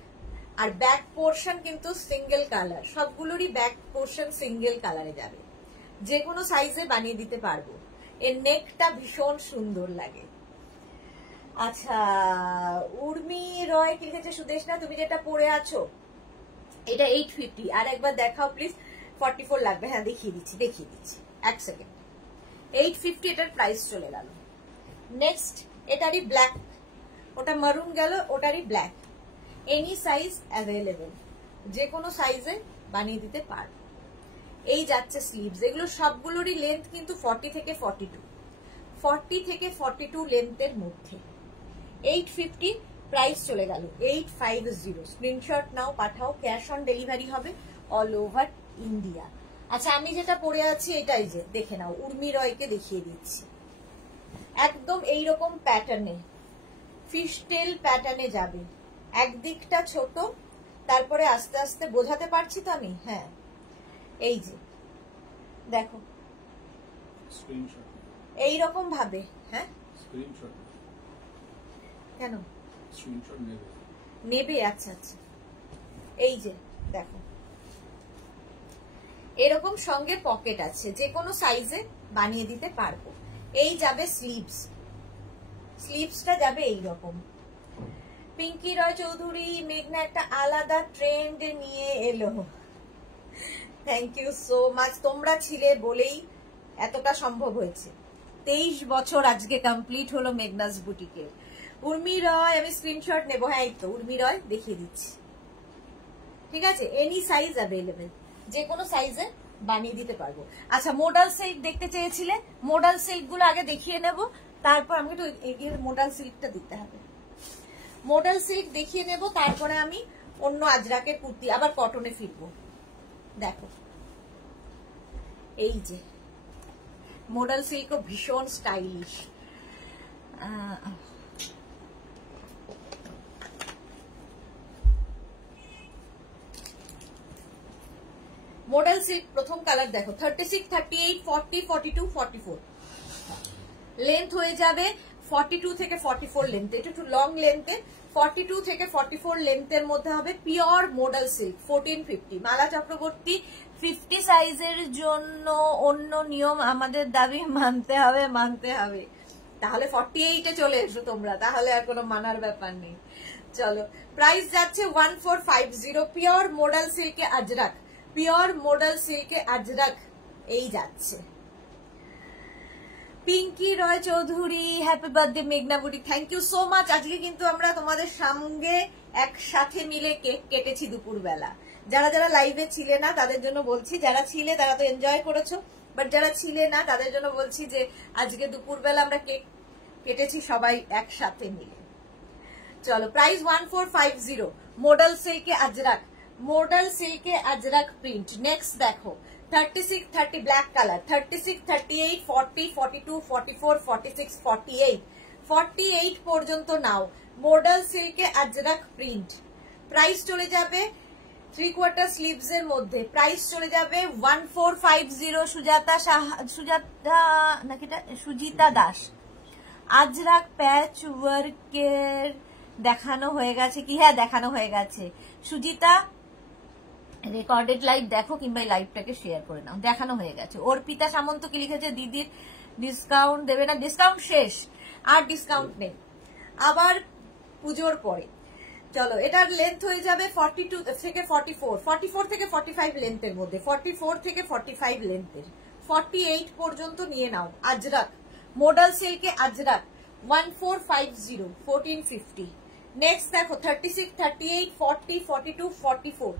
আর ব্যাক পোর্শন কিন্তু সিঙ্গেল কালার, সবগুলোরই ব্যাক পোর্শন সিঙ্গেল কালারে যাবে, যে কোনো সাইজে বানিয়ে দিতে পারবো। এর নেকটা ভীষণ সুন্দর লাগে। আচ্ছা, উর্মি রয় কি লিখেছে? সুদেশ না, তুমি যেটা পরে আছো এটা 850। আর একবার দেখাও প্লিজ, 44 লাগবে। হ্যাঁ দেখিয়ে দিচ্ছি, এক সেকেন্ড। 850 এটার প্রাইস চলে গেল। নেক্সট এটারই ব্ল্যাক, ওটা মারুন গেল, ওটারই ব্ল্যাক। এনি সাইজ অ্যাভেলেবেল, যে কোনো সাইজে বানিয়ে দিতে পারবো। এই যাচ্ছে স্লিভস, এগুলো সবগুলোরই লেন্থ কিন্তু 40 থেকে 42, 40 থেকে 42 লেন্থের মধ্যে। 850 প্রাইস চলে গেল 850। স্ক্রিনশট নাও, পাঠাও, ক্যাশ অন ডেলিভারি হবে অল ওভার ইন্ডিয়া। আচ্ছা, আমি যেটা পরে আছি এটাই, যে দেখে নাও, উর্মি রয়কে দেখিয়ে দিচ্ছি। একদম এইরকম প্যাটার্নে, ফিশটেল প্যাটার্নে যাবে, একদিকটা ছোট, তারপরে আস্তে আস্তে, বোঝাতে পারছি তো আমি? হ্যাঁ, এই যে দেখো এইরকম ভাবে। হ্যাঁ কেন নেবে? আচ্ছা আচ্ছা, এই যে দেখো এরকম, সঙ্গে পকেট আছে, যে কোনো সাইজে বানিয়ে দিতে পারবো। এই যাবে স্লিভস, স্লিভসটা যাবে এইরকম। পিঙ্কি রয় চৌধুরী, মেঘনা একটা আলাদা ট্রেন্ড নিয়ে এলো। থ্যাংক ইউ সো মাচ, তোমরা ছিলে বলেই এতটা সম্ভব হয়েছে। 23 বছর আজকে কমপ্লিট হলো মেঘনাস বুটিকের। উর্মি রয়, আমি স্ক্রিনশট নেবো। হ্যাঁ, এই তো উর্মি রয়, দেখিয়ে দিচ্ছি। ঠিক আছে, এনি সাইজ অ্যাভেলেবেল, যে কোনো সাইজে বানিয়ে দিতে পারবো। আচ্ছা, মোডাল সিল্ক দেখতে চেয়েছিলে, মোডাল সিল্ক গুলো আগে দেখিয়ে নেব, তারপর আমাকে একটু এগিয়ে মোডাল সিল্কটা দিতে হবে। মোডাল সিল্ক দেখিয়ে নেব, তারপরে আমি অন্য আজরাকের কুর্তি আবার কটনে ফিরবো। দেখো এই যে মোডাল সিল্কও ভীষণ স্টাইলিশ। মোডাল সিল্ক প্রথম কালার দেখো, 36, 38, 40, 42, 44 লেন্থ হয়ে যাবে। 42 থেকে 44 লেন্থ, এটা একটু লং লেন্থে। 42 থেকে 44 লেন্থের মধ্যে হবে, পিওর মোডাল সিল্ক। 1450। মালা চক্রবর্তী, 50 সাইজের জন্য অন্য নিয়ম আমাদের দাবি মানতে হবে। তাহলে 48-এ চলে এসো তোমরা, তাহলে আর কোনো মানার ব্যাপার নেই। চলো, প্রাইস যাচ্ছে 1450। পিওর মোডাল সিল্কে আজরাক, পিওর মোডাল সিল্কে আজরাক এই যাচ্ছে। পিঙ্কি রয় চৌধুরী, হ্যাপি বার্থডে মেঘনা boutique, thank you so much. আজকে কিন্তু আমরা তোমাদের সঙ্গে একসাথে মিলে কেক কেটেছি দুপুরবেলা। যারা যারা লাইভে ছিলে না তাদের জন্য বলছি, যারা ছিলে তারা তো এনজয় করেছো, বাট যারা ছিলে না তাদের জন্য বলছি যে আজকে দুপুরবেলা আমরা কেক কেটেছি সবাই একসাথে মিলে। চলো, প্রাইস 1450। মোডাল সিল্কে আজরাক, মোডাল সিল্কে আজরাক প্রিন্ট। নেক্সট দেখো 36, 30 ব্ল্যাক কালার, 36, 38, 40, 42, 44, 46, 48, 48 পর্যন্ত নাও। মোডাল সিল্কে আজরাক প্রিন্ট, প্রাইস চলে যাবে 3/4 স্লিভস এর মধ্যে, প্রাইস চলে যাবে 1450। সুজিতা দাস, আজরাক প্যাচ ওয়ার্কের দেখানো হয়ে গেছে কি? হ্যাঁ, দেখানো হয়ে গেছে। সুজিতা, রেকর্ডেড লাইভ দেখো, কিংবা লাইভটাকে শেয়ার করে নাও, দেখানো হয়ে গেছে। অর্পিতা সামন্ত কি লিখেছে? দিদির ডিসকাউন্ট দেবে না? ডিসকাউন্ট শেষ, আর ডিসকাউন্ট নেই, আবার পুজোর পরে। চলো এটার লেন্থ হয়ে যাবে 42 থেকে 44, 44 থেকে 45 লেন্থের মধ্যে, 44 থেকে 45 লেন্থের, 48 পর্যন্ত নিয়ে নাও। আজরাক মডেল সিল্কে আজরাক 1450 1450। নেক্সট দেখো 36, 38, 40, 42, 44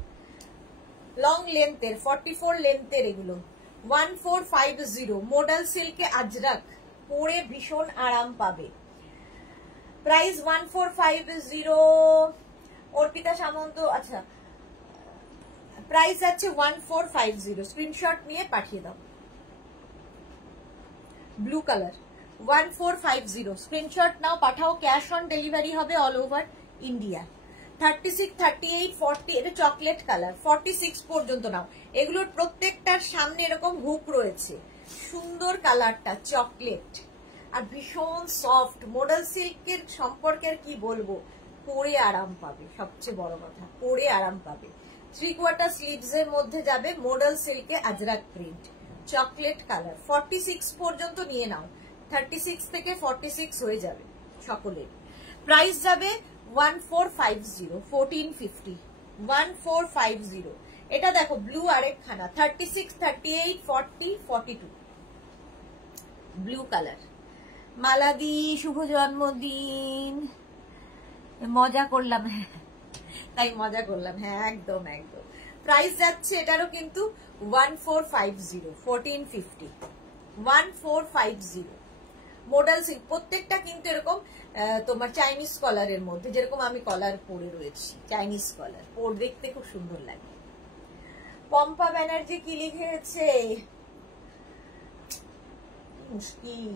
লং লেন্থের, 44 লেন্থের এগুলো 1450 মডেল সিল্কে আজরাক, পরে ভীষণ আরাম পাবে। প্রাইস 1450। অর্পিতা সামন্ত, আচ্ছা প্রাইস যাচ্ছে 1450, স্ক্রিনশট নিয়ে পাঠিয়ে দাও। ব্লু কালার 1450, স্ক্রিনশট নাও পাঠাও, ক্যাশ অন ডেলিভারি হবে অল ওভার ইন্ডিয়া। 36, 38, 40 এটা চকলেট কালার, 46 পর্যন্ত নাও। এগুলোর প্রত্যেকটার সামনে এরকম হুক রয়েছে, সুন্দর কালারটা চকলেট আর ভীষণ সফট। মডেল সিল্কের সম্পর্কের কি বলবো, পরে আরাম পাবে, সবচেয়ে বড় কথা পরে আরাম পাবে। 3/4 স্লিভস এর মধ্যে যাবে, মডেল সিল্কে আজরাক প্রিন্ট, চকলেট কালার। 46 পর্যন্ত নিয়ে নাও, 36 থেকে 46 হয়ে যাবে সকলের। প্রাইস যাবে 1450 1450 1450। এটা দেখো ব্লু আরেকখানা 36, 38, 40, 42 ব্লু কালার। মালাদি শুভ জন্মদিন, মজা করলাম, তাই মজা করলাম, হ্যাঁ একদম একদম। প্রাইস যাচ্ছে এটারও কিন্তু 1450 1450 1450 মডেল সিল্ক। প্রত্যেকটা কিন্তু এরকম তোমার চাইনিজ কলারের মধ্যে, যেরকম আমি কলার পরে রয়েছি, চাইনিজ কলার পরে দেখতে খুব সুন্দর লাগে। পম্পা ব্যানার্জি কি লিখেছে, মুশকিল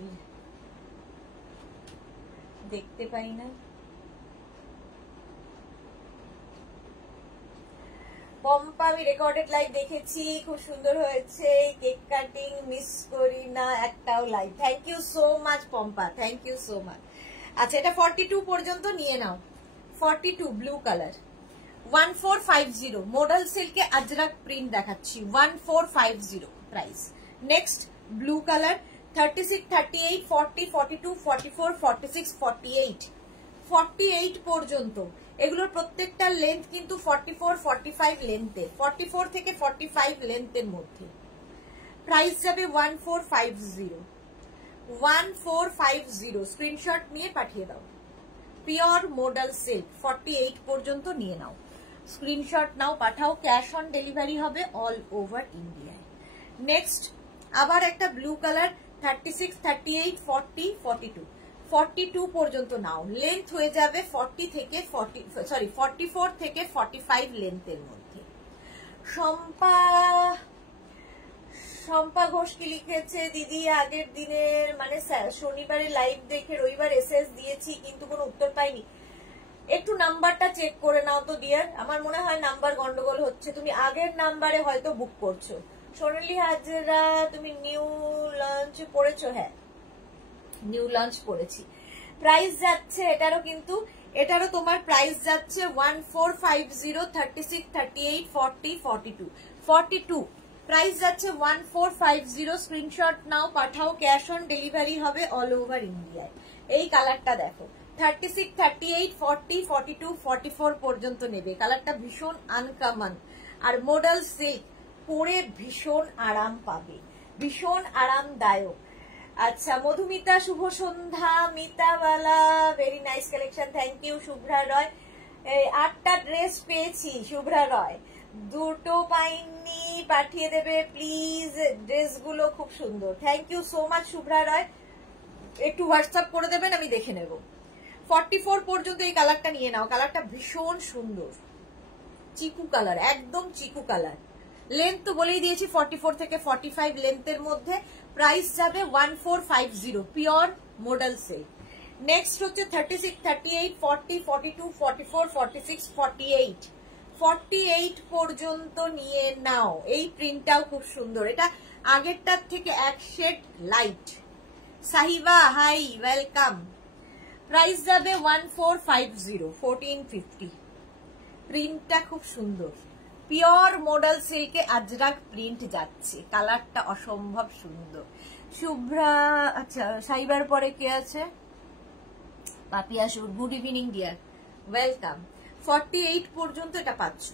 দেখতে পাই না। পম্পা আমি রেকর্ডেড লাইভ দেখেছি, খুব সুন্দর হয়েছে, কেক কাটিং মিস করি না একটাও live. Thank you so much Pampa, thank you so much. আচ্ছা এটা 42 পর্যন্ত নিয়ে নাও, 42 ব্লু কালার 1450 মডেল সিল্কে আজরাক প্রিন্ট দেখাচ্ছি 1450 প্রাইস। নেক্সট ব্লু কালার 36, 38, 40, 42, 44, 46, 48 48 পর্যন্ত। এগুলোর প্রত্যেকটার লেন্থ কিন্তু 44, 45 লেন্থের, 44 থেকে 45 লেন্থের মধ্যে। প্রাইস যাবে 1450 1450, স্ক্রিনশট নিয়ে পাঠিয়ে দাও। পিওর মডেল সিল্ক 48 পর্যন্ত নিয়ে নাও, স্ক্রিনশট নাও পাঠাও, ক্যাশ অন ডেলিভারি হবে অল ওভার ইন্ডিয়ায়। নেক্সট আবার একটা ব্লু কালার 36, 38, 40, 42 42 পর্যন্ত নাও, লেন্থ হয়ে যাবে 44 থেকে 45 লেন্থের মধ্যে। শম্পা ঘোষ কি লিখেছে, দিদি আগের দিনের মানে শনিবারে লাইভ দেখে রবিবার এসএস দিয়েছি কিন্তু কোনো উত্তর পাইনি, একটু নাম্বারটা চেক করে নাও তো ডিয়ার, আমার মনে হয় নাম্বার গন্ডগোল হচ্ছে, তুমি আগের নাম্বারে হয়তো বুক করছো। সোনালি হাজরা তুমি নিউ লঞ্চ পড়েছো, হ্যাঁ নিউ লঞ্চ পড়েছি। প্রাইস যাচ্ছে এটারও কিন্তু, এটারও তোমার প্রাইস যাচ্ছে 1450 36, 38, 40, 42 42 প্রাইস যাচ্ছে 1450, স্ক্রিনশট নাও পাঠাও, ক্যাশ অন ডেলিভারি হবে অল ওভার ইন্ডিয়ায়। এই কালারটা দেখো 36, 38, 40, 42, 44 পর্যন্ত নেবে, কালারটা ভীষণ আনকমন আর মডেল সিল্ক, পরে ভীষণ আরাম পাবে, ভীষণ আরামদায়ক। আচ্ছা মধুমিতা শুভ সন্ধ্যা, Mitawala very nice collection, thank you. Shubhra Roy 8টা ড্রেস পেয়েছি, শুভ্রা রয় 2টো পাইনি, পাঠিয়ে দেবে প্লিজ, ড্রেসগুলো খুব সুন্দর, thank you so much Shubhra Roy, একটু হোয়াটসঅ্যাপ করে দেবেন আমি দেখে নেব। 44 পর্যন্ত এই কালারটা নিয়ে নাও, কালারটা ভীষণ সুন্দর, চিকু কালার, একদম চিকু কালার। লেন্থ তো বলেই দিয়েছি 44 থেকে 45 লেন্থের মধ্যে। প্রাইস যাবে 1450 পিওর মডেল সিল্ক। নেক্সট হচ্ছে 36, 38, 40, 42, 44, 46, 48 48 পর্যন্ত নিয়ে নাও। এই প্রিন্টটাও খুব সুন্দর, এটা আগেরটার থেকে এক shade light. Sahiba hi welcome. Price যাবে 1450 1450, প্রিন্টটা খুব সুন্দর, পিওর মডেল সিল্কে আজরাক প্রিন্ট যাচ্ছে, কালারটা অসম্ভব সুন্দর। শুভ্রা, আচ্ছা সাইবার পরে কে আছে, পাপিয়া সুর, গুড ইভিনিং ডিয়ার, ওয়েলকাম। 48 পর্যন্ত এটা পাচ্ছ।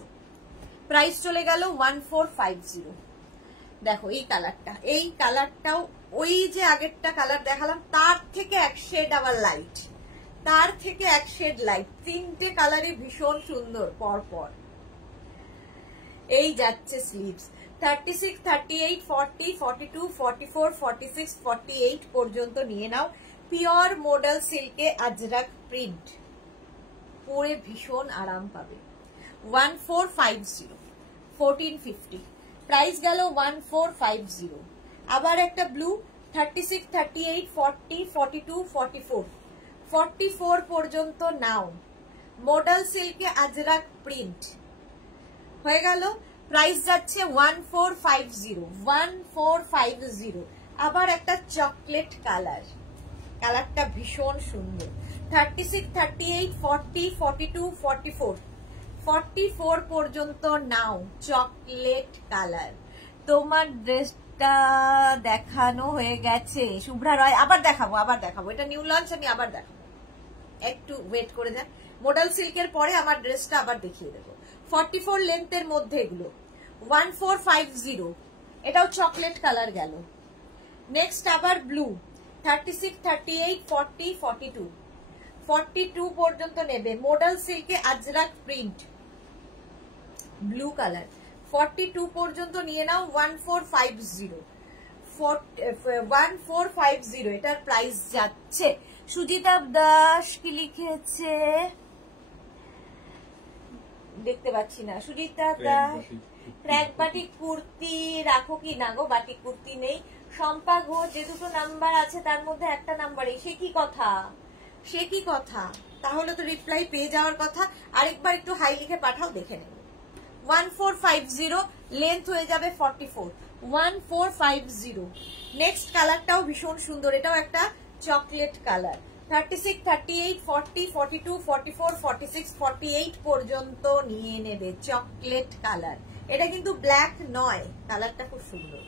প্রাইস চলে গেল 1450। দেখো এই কালারটাও ওই যে আগেরটা কালার দেখালাম তার থেকে এক শেড আবার লাইট, তার থেকে এক শেড লাইট, তিনটে কালারই ভীষণ সুন্দর পরপর। এই যাচ্ছে স্লিভস 36, 38, 40, 42, 44, 46, 48 পর্যন্ত নিয়ে নাও। পিওর মডেল সিল্কে আজরাক প্রিন্ট, পরে ভীষণ আরাম পাবে। 1450, 1450 প্রাইস গেল 1450। আবার একটা ব্লু 36, 38, 40, 42, 44, 44 পর্যন্ত নাও। মডেল সিল্কে আজরাক প্রিন্ট হয়ে গেল। প্রাইস যাচ্ছে 1450, 1450। আবার একটা চকলেট কালার, কালারটা ভীষণ সুন্দর। 36, 38, 40, 42, 44, 44 পর্যন্ত নাও। Chocolate colour. তোমার ড্রেসটা দেখানো হয়ে গেছে শুভ্রা রয়। আবার দেখাবো, এটা নিউ লঞ্চ, আমি আবার দেখাবো, একটু ওয়েট করে যান। মডেল সিল্কের পরে আমার ড্রেসটা আবার দেখিয়ে দেবো। 44 লেন্থের মধ্যে এগুলো 1450। এটাও চকলেট কালার গেল। নেক্সট আবার ব্লু 36, 38, 40, 42, 42 পর্যন্ত নেবে। মডেল সিল্কে আজরাক প্রিন্ট, ব্লু কালার। 42 পর্যন্ত নিয়ে নাও। 1450, 1450 এটার প্রাইস যাচ্ছে। সুজিতা দাস কি লিখেছে দেখতে পাচ্ছি না। সুজিতা দাস ক্র্যাক বাটিক কুর্তি রাখো কি না গো? বাটিক কুর্তি নেই। শম্পা ঘোষ যে দুটো নাম্বার আছে তার মধ্যে একটা নাম্বারে, সে কি কথা? তাহলে তো রিপ্লাই পেয়ে যাওয়ার কথা। আরেকবার একটু হাই লিখে পাঠাও, দেখে নেব। 1450 লেন্থ হয়ে যাবে 44, 1450। নেক্সট কালারটাও ভীষণ সুন্দর, এটাও একটা চকলেট কালার। 36, 38, 40, 42, 44, 46, 48 পর্যন্ত নিয়ে নেবে। চকলেট কালার, এটা কিন্তু ব্ল্যাক নয়, কালারটা খুব সুন্দর।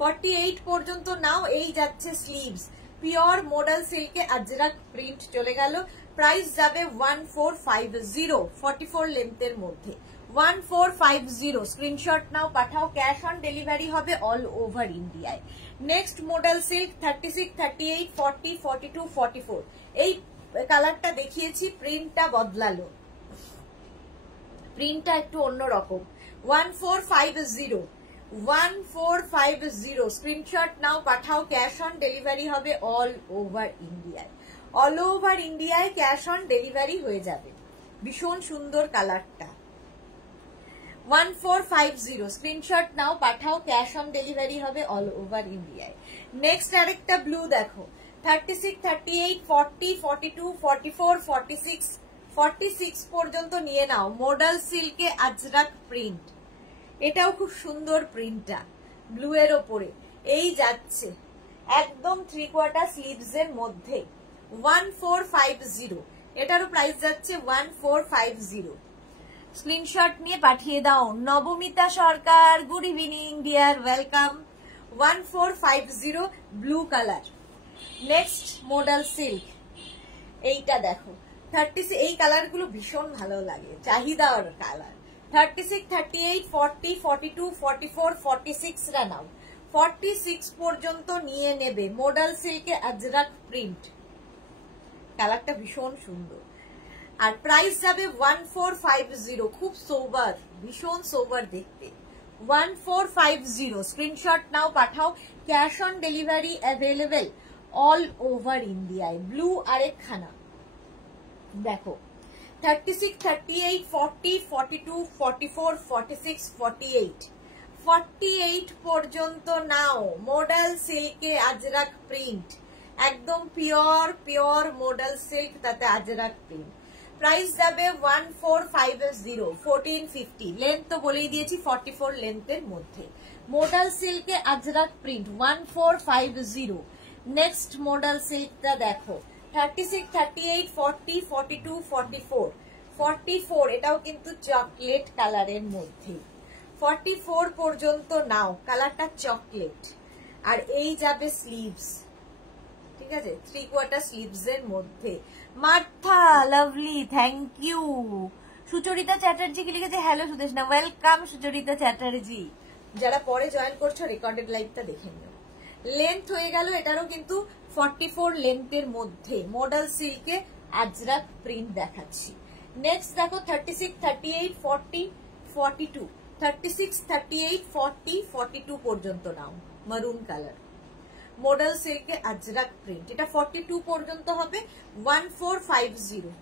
48 পর্যন্ত নাও। এই যাচ্ছে স্লিভস, পিওর মডেল সিল্কে আজরাক প্রিন্ট চলে গেল। প্রাইস যাবে 1450, 44 লেন্থের মধ্যে। 1450 স্ক্রিনশট নাও, পাঠাও। ক্যাশ অন ডেলিভারি হবে অল ওভার ইন্ডিয়ায়। Next model silk 36, 38, 40, 42, 44। এই কালারটা দেখিয়েছি, প্রিন্টটা বদলালো, প্রিন্টটা একটু অন্যরকম। 1450, 1450 স্ক্রিনশট নাও, পাঠাও। ক্যাশ অন ডেলিভারি হবে অল ওভার ইন্ডিয়ায়। অল ওভার ইন্ডিয়ায় ক্যাশ অন ডেলিভারি হয়ে যাবে। ভীষণ সুন্দর কালারটা। 1450 স্ক্রিনশট নাও, পাঠাও। ক্যাশ অন ডেলিভারি হবে অল ওভার ইন্ডিয়ায়। নেক্সট আরেকটা ব্লু দেখো 36, 38, 40, 42, 44, 46, 46 পর্যন্ত নিয়ে নাও। মডেল সিল্কে আজরাক প্রিন্ট, এটাও খুব সুন্দর প্রিন্টটা, ব্লু এর ওপরে। এই যাচ্ছে একদম 3/4 স্লিভস এর মধ্যে। 1450 এটারও প্রাইস যাচ্ছে 1450। স্ক্রিনশট নিয়ে পাঠিয়ে দাও। Nabamita Sarkar good evening dear, welcome. 1450 blue colour. Next model silk, এইটা দেখো 36। এই কালারগুলো ভীষণ ভালো লাগে, চাহিদার কালার। 36, 38, 40, 42, 44, 46 রা নাও। 46 পর্যন্ত নিয়ে নেবে। মডেল সিল্কে আজরাক প্রিন্ট, কালারটা ভীষণ সুন্দর। আর প্রাইস যাবে 1450, খুব সোবার, ভীষণ সোবার দেখতে। 1450 স্ক্রিনশট নাও, পাঠাও। Cash on delivery available all over ইন্ডিয়ায়। ব্লু আরেকখানা দেখো 36, 38, 40, 42, 44, 46, 48, 48 পর্যন্ত নাও। মডেল সিল্কে আজরাক প্রিন্ট, একদম পিওর মডেল সিল্ক, তাতে আজরাক প্রিন্ট। প্রাইস যাবে 1450, 1450 লেন্থ তো বলেই দিয়েছি 44 লেন্থের মধ্যে। মডেল সিল্কে আজরাক প্রিন্ট 1450। নেক্সট মডেল সিল্কটা দেখো 36, 38, 40, 42, 44, 44 এটাও কিন্তু চকলেট কালারের মধ্যে। 44 পর্যন্ত নাও, কালারটা চকলেট। আর এই যাবে স্লিভস, ঠিক আছে, 3/4 স্লিভস এর মধ্যে। Martha lovely, thank you Sucharita Chatterjee কি লিখেছে, হ্যালো সুদেশনা, ওয়েলকাম সুচরিতা চ্যাটার্জি। যারা পরে জয়েন করছো রেকর্ডেড লাইভটা দেখে নিও। লেন্থ হয়ে গেল, এটারও কিন্তু 44 লেন্থের মধ্যে মডেল সিল্কে আজরাক প্রিন্ট দেখাচ্ছি। নেক্সট দেখো 36, 38, 40, 42, 36, 38, 40, 42 পর্যন্ত নাও, মারুন কালার মডেল সিল্কে আজরাক প্রিন্ট। এটা 42 পর্যন্ত হবে, 1450।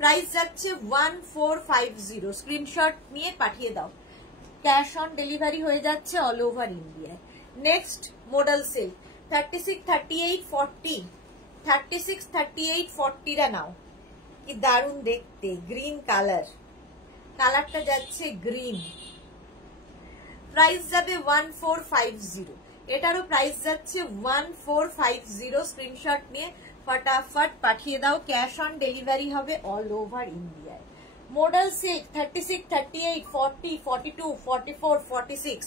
প্রাইস যাচ্ছে 1450। স্ক্রিনশট নিয়ে পাঠিয়ে দাও, ক্যাশ অন ডেলিভারি হয়ে যাচ্ছে অল ওভার ইন্ডিয়ায়। নেক্সট মডেল সিল্ক 36, 38, 40, 36, 38, 40টা নাও। কি দারুণ দেখতে, গ্রিন কালার, কালারটা যাচ্ছে গ্রিন। প্রাইস যাবে 1450। এটারও প্রাইস যাচ্ছে 1450। স্ক্রিনশট নিয়ে ফটাফট পাঠিয়ে দাও, ক্যাশ অন ডেলিভারি হবে অল ওভার ইন্ডিয়ায়। মডেল সিল্ক 36, 38, 40, 42, 44, 46,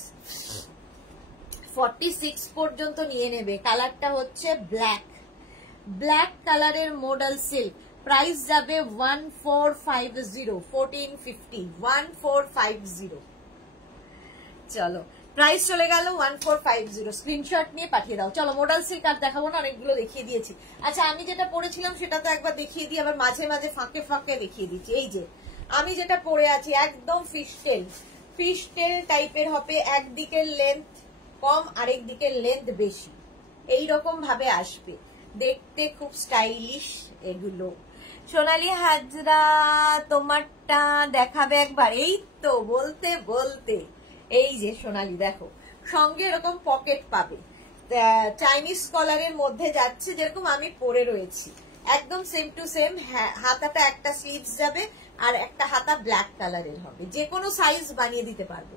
46 পর্যন্ত নিয়ে নেবে। কালারটা হচ্ছে ব্ল্যাক, ব্ল্যাক কালারের মডেল সিল্ক। প্রাইস যাবে 1450, 1450, 1450। চলো প্রাইস চলে গেল 1450। স্ক্রিনশট নিয়ে পাঠিয়ে দাও। চলো মডেল সিল্ক আর দেখাবো না, অনেকগুলো দেখিয়ে দিয়েছি। আচ্ছা আমি যেটা পরেছিলাম সেটা তো একবার দেখিয়ে দিই, আবার মাঝে মাঝে ফাঁকে ফাঁকে দেখিয়ে দিচ্ছি। এই যে আমি যেটা পরে আছি একদম ফিশটেল টাইপের হবে, একদিকের লেন্থ কম আরেক দিকের লেন্থ বেশি, এইরকম ভাবে আসবে, দেখতে খুব স্টাইলিশ এগুলো। সোনালি হাজরা তোমারটা দেখাবে একবার। এই তো বলতে বলতে এই যে সোনালি দেখো, সঙ্গে এরকম পকেট পাবে, চাইনিজ কলারের মধ্যে যাচ্ছে, যেরকম আমি পরে রয়েছি একদম সেম টু সেম। হাতাটা একটা স্লিভস যাবে আর একটা হাতা ব্ল্যাক কালারের হবে, যে কোনো সাইজ বানিয়ে দিতে পারবো,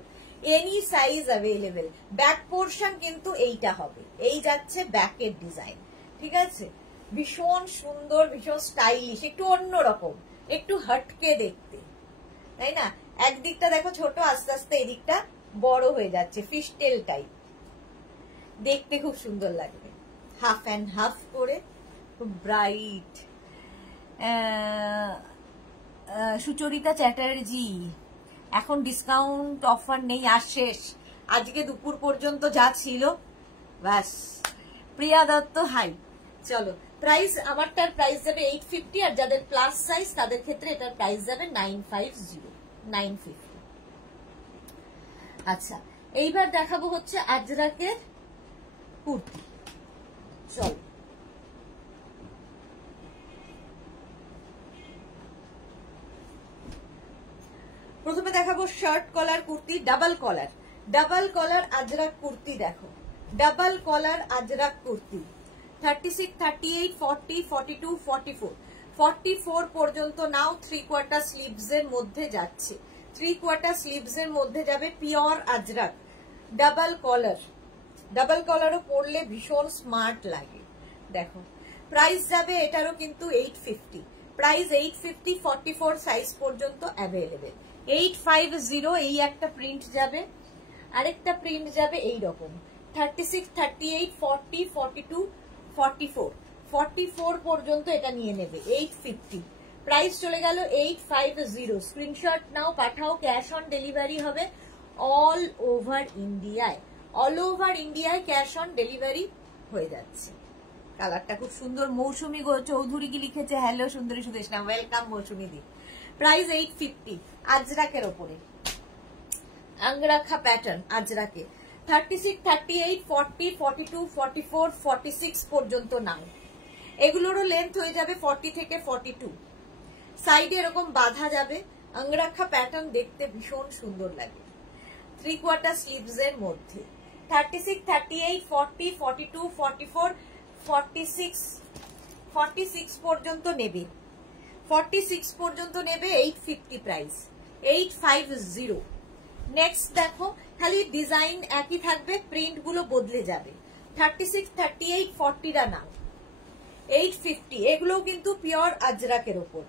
any size available. Back portion কিন্তু এইটা হবে, এই যাচ্ছে ব্যাকের ডিজাইন, ঠিক আছে? ভীষণ সুন্দর, ভীষণ স্টাইলিশ, একটু অন্যরকম, একটু হটকে দেখতে, তাই না? একদিকটা দেখো ছোট, আস্তে আস্তে এদিকটা বড় হয়ে যাচ্ছে, ফিশটেল টাইপ, দেখতে খুব সুন্দর লাগবে। হাফ অ্যান্ড হাফ করে, খুব ব্রাইট। সুচরিতা চ্যাটার্জি, এখন ডিসকাউন্ট অফার নেই, আর শেষ, আজকে দুপুর পর্যন্ত যা ছিল ব্যাস। প্রিয়া দত্ত হাই। চলো প্রাইস, আমারটার প্রাইস যাবে 850, আর যাদের প্লাস সাইজ তাদের ক্ষেত্রে এটার প্রাইস যাবে 950, 950। আচ্ছা এইবার দেখাবো হচ্ছে আজরাকের কুর্তি। চলো প্রথমে দেখাবো শার্ট কলার কুর্তি, ডাবল কলার আজরাক কুর্তি। দেখো ডাবল কলার আজরাক কুর্তি 36, 38, 40, 42, 44, 44 পর্যন্ত নাও। 3/4 স্লিভস এর মধ্যে যাচ্ছে, 3/4 স্লিভস এর মধ্যে যাবে, পিওর আজরাক, ডাবল কলারও পরলে ভীষণ স্মার্ট লাগে। দেখো প্রাইস যাবে এটারও কিন্তু 850, প্রাইস 850, 44 সাইজ পর্যন্ত অ্যাভেলেবেল। 850 এই একটা প্রিন্ট যাবে, আরেকটা প্রিন্ট যাবে এই রকম 36, 38, 40, 42, 44, 44 পর্যন্ত এটা নিয়ে নেবে 850। প্রাইস চলে গেল 850। স্ক্রিনশট নাও, পাঠাও, ক্যাশ অন ডেলিভারি হবে অল ওভার ইন্ডিয়ায়, ক্যাশ অন ডেলিভারি হয়ে যাচ্ছে। কালারটা খুব সুন্দর। মৌসুমী চৌধুরী কি লিখেছে, হ্যালো সুন্দরী সুদেশনা, ওয়েলকাম মৌসুমী দি। প্রাইস 850 আজরাকের ওপরে, আঙ্গরাখা প্যাটার্ন আজরাকে। 36, 38, 40, 42, 44, 46 পর্যন্ত নাও। এগুলোরও লেন্থ হয়ে যাবে 40 থেকে 42, সাইডে এরকম বাঁধা যাবে, আঙ্গরাখা প্যাটার্ন, দেখতে ভীষণ সুন্দর লাগে। 3/4 স্লিভস এর মধ্যে 36, 38, 40, 42, 44, 46 পর্যন্ত নেবে, 46 পর্যন্ত নেবে। 850 প্রাইস, 850। নেক্সট দেখো, খালি ডিজাইন একই থাকবে, প্রিন্ট গুলো বদলে যাবে। 36, 38, 40টা নাও, 850। এগুলোও কিন্তু পিওর আজরাকের ওপর,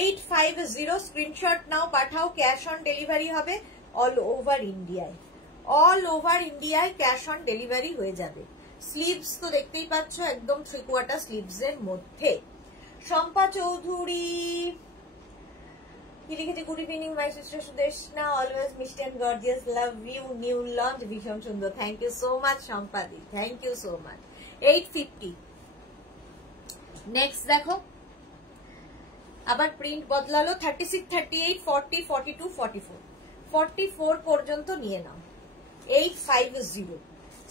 850। স্ক্রিনশট নাও, পাঠাও, ক্যাশ অন ডেলিভারি হবে অল ওভার ইন্ডিয়ায়, ক্যাশ অন ডেলিভারি হয়ে যাবে। স্লিভস তো দেখতেই পাচ্ছ, একদম 3/4 স্লিভস এর মধ্যে। শম্পা চৌধুরী কি লিখেছে, good evening my sister Sudeshna, always মিষ্টি and gorgeous, love you, new launch, ভীষণ সুন্দর, থ্যাংক ইউ সো মাচ সম্পাদি, thank you so much. 850। Next দেখো আবার প্রিন্ট বদলালো, 36, 38, 40, 42, 44, 44 পর্যন্ত নিয়ে নাও। 850,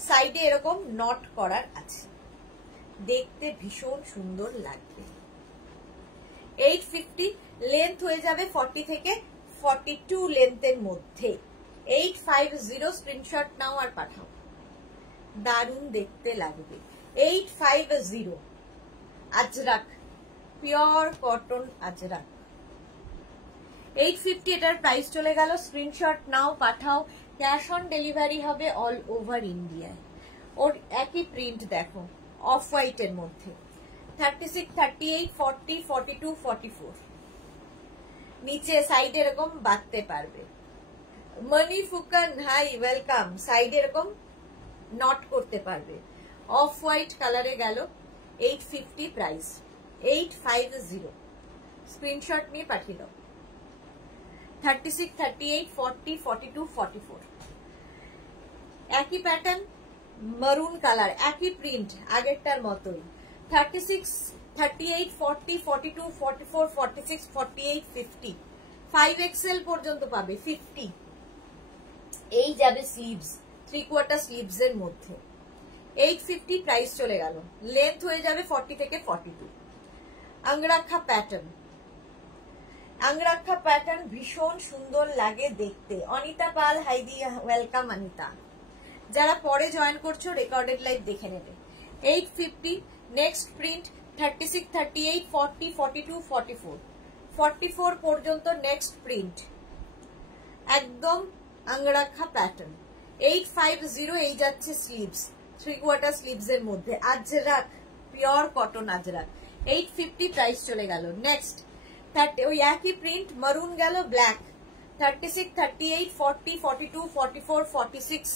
সাইডে এরকম নট করার আছে, দেখতে ভীষণ সুন্দর লাগবে। 850, লেন্থ হয়ে যাবে 40 থেকে 42 লেন্থের মধ্যে। 850, স্ক্রিনশট নাও আর পাঠাও, দারুণ দেখতে লাগবে। 850, আজরাক, পিওর কটন আজরাক। 850 এটার প্রাইস চলে গেল, স্ক্রিনশট নাও পাঠাও, ক্যাশ অন ডেলিভারি হবে অল ওভার ইন্ডিয়ায়। ওর একই প্রিন্ট দেখো, অফ হোয়াইটের মধ্যে। 36, 38, 40, 42, 44, নিচে সাইডে এরকম বাঁধতে পারবে। মনি ফুকন, হাই, ওয়েলকাম। সাইডে এরকম নট করতে পারবে। অফ হোয়াইট কালারে গেল। 850 প্রাইস। 850, স্ক্রিনশট নিয়ে পাঠিয়ে দাও। 36, 38, 40, 42, 44, একই প্যাটার্ন, মারুন কালার, একই প্রিন্ট, আগেরটার মতোই। 36, 38, 40, 42, 44, 46, 48, 50, 5XL পর্যন্ত পাবে। 50, এই যাবে স্লিভস, 3/4 স্লিভস এর মধ্যে। 850 প্রাইস চলে গেল, লেন্থ হয়ে যাবে 40 থেকে 42। আংরাখা প্যাটার্ন, আংরাখা প্যাটার্ন ভীষণ সুন্দর লাগে দেখতে। অনিতা পাল, হাইদি, ওয়েলকাম অনিতা। যারা পরে জয়েন করছো রেকর্ডেড লাইভ দেখে নেবে। 850, নেক্সট প্রিন্ট 36, 38, 40, 42, 44, 44 পর্যন্ত নেক্সট প্রিন্ট, একদম আংরাখা প্যাটার্ন। 850, এই যাচ্ছে স্লিভস, 3/4 স্লিভস এর মধ্যে, Ajrak, pure cotton Ajrak. 850 price চলে গেল। নেক্সট ওই একই প্রিন্ট, মারুন গেল, ব্ল্যাক। 36, 38, 40, 42, 44, 46,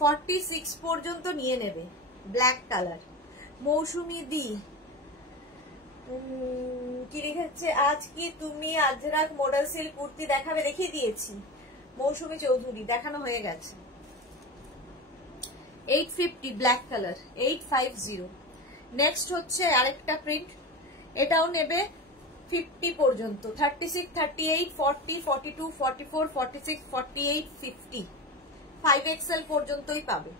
46 পর্যন্ত নিয়ে নেবে, ব্ল্যাক কালার। মৌসুমি দি কি লিখেছে, আজ কি তুমি আজরাক মডেল সিল্ক কুর্তি দেখাবে? দেখিয়ে দিয়েছি। মৌসুমি চৌধুরী, দেখানো হয়ে গেছে। 850, ব্ল্যাক কালার। 850, নেক্সট হচ্ছে আরেকটা প্রিন্ট, এটাও নেবে 50 পর্যন্ত। 36, 38, 40, 42, 44, 46, 48, 50, 5XL পর্যন্তই পাবে।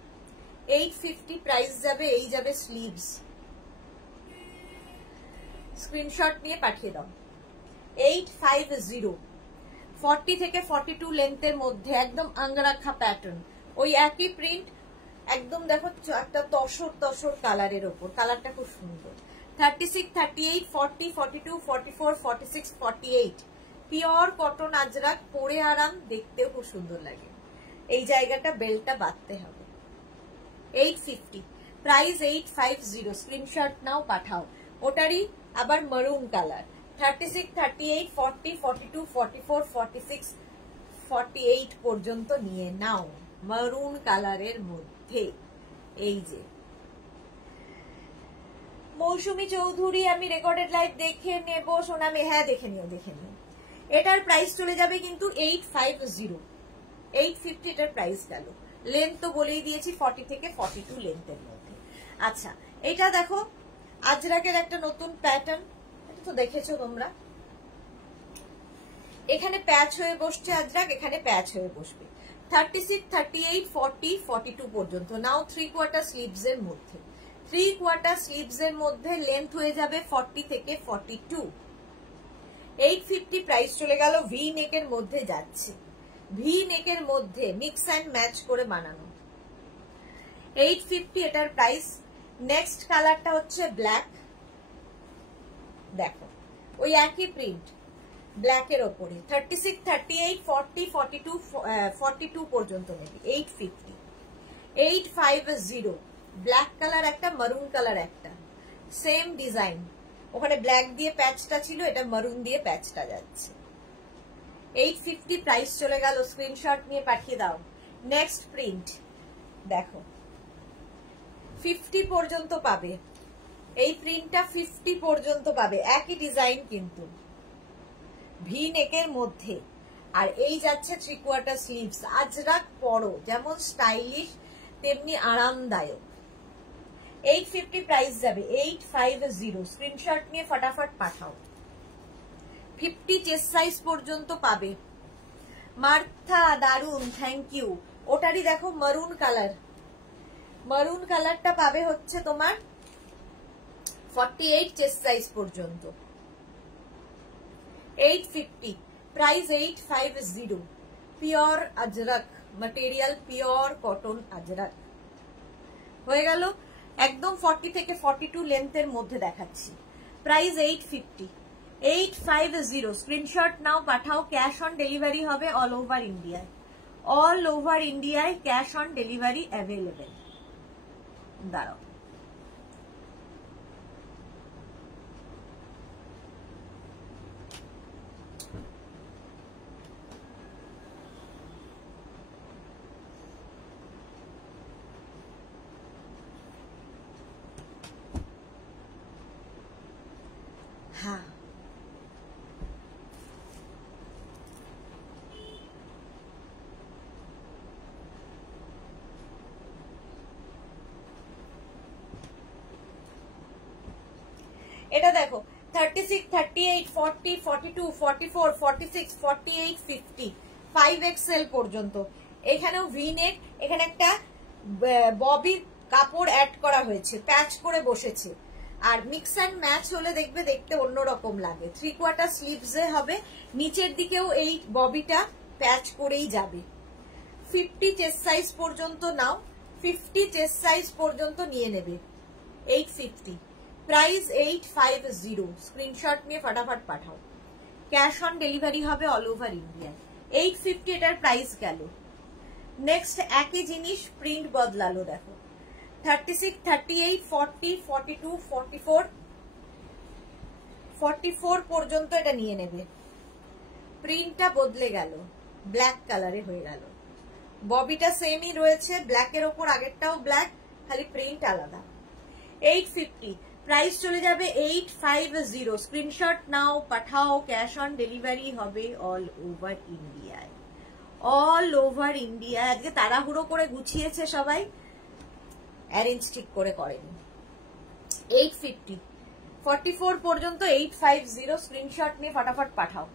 850 প্রাইস যাবে, এই যাবে স্লিভস, স্ক্রিনশট নিয়ে পাঠিয়ে দাও। 850, 40 থেকে 42 লেন্থের মধ্যে, একদম আংরাখা প্যাটার্ন, ওই একই প্রিন্ট, একদম দেখো একটা তসর তসর কালারের ওপর, কালারটা খুব সুন্দর। 36, 38, 40, 42, 44, 46, 48, পিওর কটন আজরাক, পরে আরাম, দেখতেও খুব সুন্দর লাগে। এই জায়গাটা বেল্টটা বাঁধতে হবে। 850, প্রাইস 850, স্ক্রিনশট নাও পাঠাও। ওটারই আবার মারুন কালার। 36, 38, 40, 42, 44, 46, 48 পর্যন্ত নিয়ে নাও, মারুন কালারের মধ্যে। এই যে মৌসুমি চৌধুরী, আমি রেকর্ডেড লাইভ দেখে নেব সোনামি। হ্যাঁ, দেখে নিও, দেখে নিও। এটার প্রাইস চলে যাবে কিন্তু 850। 850 এটার প্রাইস গেল। লেন্থ তো বলেই দিয়েছি 40 থেকে 42 লেন্থের মধ্যে। আচ্ছা, এটা দেখো আজরাকের একটা নতুন প্যাটার্ন, এটা তো দেখেছো তোমরা। এখানে প্যাচ হয়ে বসছে আজরাক, এখানে প্যাচ হয়ে বসবে। 36, 38, 40, 42 পর্যন্ত নাও, 3/4 স্লিভস এর মধ্যে। 3/4 স্লিভস এর মধ্যে লেন্থ হয়ে যাবে 40 থেকে 42। 850 প্রাইস চলে গেল। ভি নেকের মধ্যে যাচ্ছে, ভি নেকের মধ্যে মিক্স অ্যান্ড ম্যাচ করে বানানো। 850 এটার প্রাইস। নেক্সট কালারটা হচ্ছে ব্ল্যাক, দেখো ওই একই প্রিন্ট, ব্ল্যাকের ওপরে। 36, 38, 40, 42, 42 পর্যন্ত নেবে। 850। 850, ব্ল্যাক কালার একটা, মারুন কালার একটা, সেম ডিজাইন। ওখানে ব্ল্যাক দিয়ে প্যাচটা ছিল, এটা মারুন দিয়ে প্যাচটা যাচ্ছে। 850 প্রাইস চলে গেল, স্ক্রিনশট নিয়ে পাঠিয়ে দাও। নেক্সট প্রিন্ট দেখো, 50 পর্যন্ত পাবে। এই প্রিন্টটা 50 পর্যন্ত পাবে, একই ডিজাইন কিন্তু ভি নেকের মধ্যে, আর এই যাচ্ছে 3/4 স্লিভস। আজরাক পরো, যেমন স্টাইলিশ তেমনি আরামদায়ক। 850 প্রাইস যাবে, 850। স্ক্রিনশট নিয়ে ফটাফট পাঠাও। 50 চেস্ট সাইজ পর্যন্ত পাবে। মার্থা দারুন, থ্যাংক ইউ। ওটারই দেখো মারুন কালার, মারুন কালারটা পাবে হচ্ছে তোমার 48 চেস্ট সাইজ পর্যন্ত। 850 price, 850। Pure Ajrak material, pure cotton Ajrak. হয়ে গেল, একদম 40 থেকে 42 লেন্থের মধ্যে দেখাচ্ছি। প্রাইস 850, 850। স্ক্রিনশট নাও, পাঠাও। ক্যাশ অন ডেলিভারি হবে অল ওভার ইন্ডিয়ায়, অল ওভার ইন্ডিয়ায় ক্যাশ অন ডেলিভারি অ্যাভেলেবেল। দাঁড়াও, হ্যাঁ এটা দেখো 36, 38, 40, 42, 44, 46, 48, 50, 5XL পর্যন্ত। এখানেও ভি নেক, এখানে একটা ববির কাপড় অ্যাড করা হয়েছে, প্যাচ করে বসেছে। আর মিক্স অ্যান্ড ম্যাচ হলে দেখবে দেখতে অন্যরকম লাগে। 3/4 স্লিভসে হবে, নিচের দিকেও এই ববিটা প্যাচ করেই যাবে। 50 চেস্ট সাইজ পর্যন্ত নাও, 50 চেস্ট সাইজ পর্যন্ত নিয়ে নেবে। 850 প্রাইস, 850। স্ক্রিনশট নিয়ে ফটাফট পাঠাও। ক্যাশ অন ডেলিভারি হবে অল ওভার ইন্ডিয়া। 850 এটার প্রাইস গেল। নেক্সট একই জিনিস, প্রিন্ট বদলালো দেখো। 36, 38, 40, 42, 44, 44 পর্যন্ত এটা নিয়ে নেবে। প্রিন্টটা বদলে গেল, ব্ল্যাক কালারে হয়ে গেল। ববিটা সেমই রয়েছে, ব্ল্যাকের ওপর আগেরটাও ব্ল্যাক, খালি প্রিন্ট আলাদা। 850 প্রাইস চলে যাবে 850। স্ক্রিনশট নাও, পাঠাও। ক্যাশ অন ডেলিভারি হবে অল ওভার ইন্ডিয়ায়, অল ওভার ইন্ডিয়া। আজকে তাড়াহুড়ো করে গুছিয়েছে সবাই, অ্যারেঞ্জ ঠিক করে করেনি। 850, 44 পর্যন্ত 850। স্ক্রিনশট নিয়ে ফটাফট পাঠাও।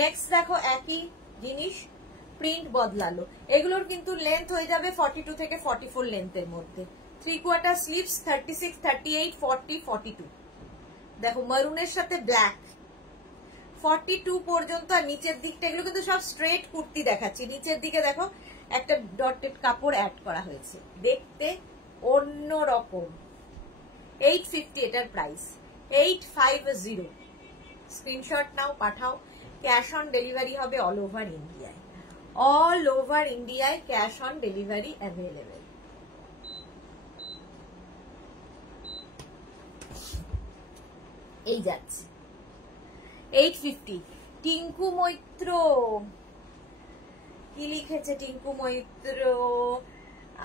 নেক্সট দেখো একই জিনিস, প্রিন্ট বদলালো। এগুলোর কিন্তু লেন্থ হয়ে যাবে 42 থেকে 44 লেন্থের মধ্যে। 3/4 স্লিভস, 36, 38, 40, 42। দেখো মারুনের সাথে ব্ল্যাক, 42 পর্যন্ত। আর নিচের দিকটা, এগুলো কিন্তু সব স্ট্রেট কুর্তি দেখাচ্ছি। নিচের দিকে দেখো একটা ডটেড কাপড় অ্যাড করা হয়েছে, দেখতে অন্য রকম। 850 এটার প্রাইস, 850। স্ক্রিনশট নাও, পাঠাও। ক্যাশ অন ডেলিভারি হবে অল ওভার ইন্ডিয়ায়, অল ওভার ইন্ডিয়ায় ক্যাশ অন ডেলিভারি অ্যাভেলেবেল। এই যাচ্ছে 850। টিঙ্কু মৈত্র কি লিখেছে? টিঙ্কু মৈত্র,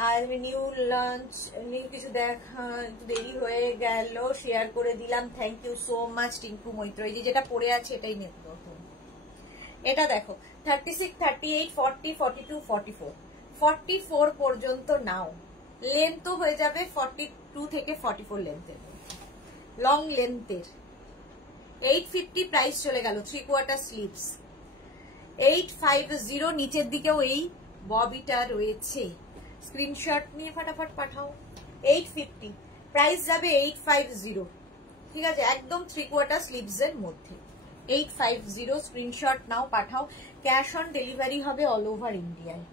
আর নিউ লঞ্চ, নিউ কিছু দেখা, দেরি হয়ে গেল, শেয়ার করে দিলাম। Thank you so much Tinku Maitra. এই যেটা পড়ে আছে এটাই নতুন। এটা দেখো 36, 38, 40, 42, 44, 44 পর্যন্ত নাও। লেন্থ হয়ে যাবে 42 থেকে 44 লেন্থের, লং লেন্থের। 850 প্রাইস চলে গেল। 3/4 স্লিভস, 850। নিচের দিকেও এই ববিটা রয়েছে। স্ক্রিনশট নিয়ে ফটাফট পাঠাও। 850 প্রাইস যাবে, 850। ঠিক আছে, একদম 3/4 স্লিভস এর মধ্যে 850। স্ক্রিনশট নাও, পাঠাও। ক্যাশ অন ডেলিভারি হবে অল ওভার ইন্ডিয়ায়।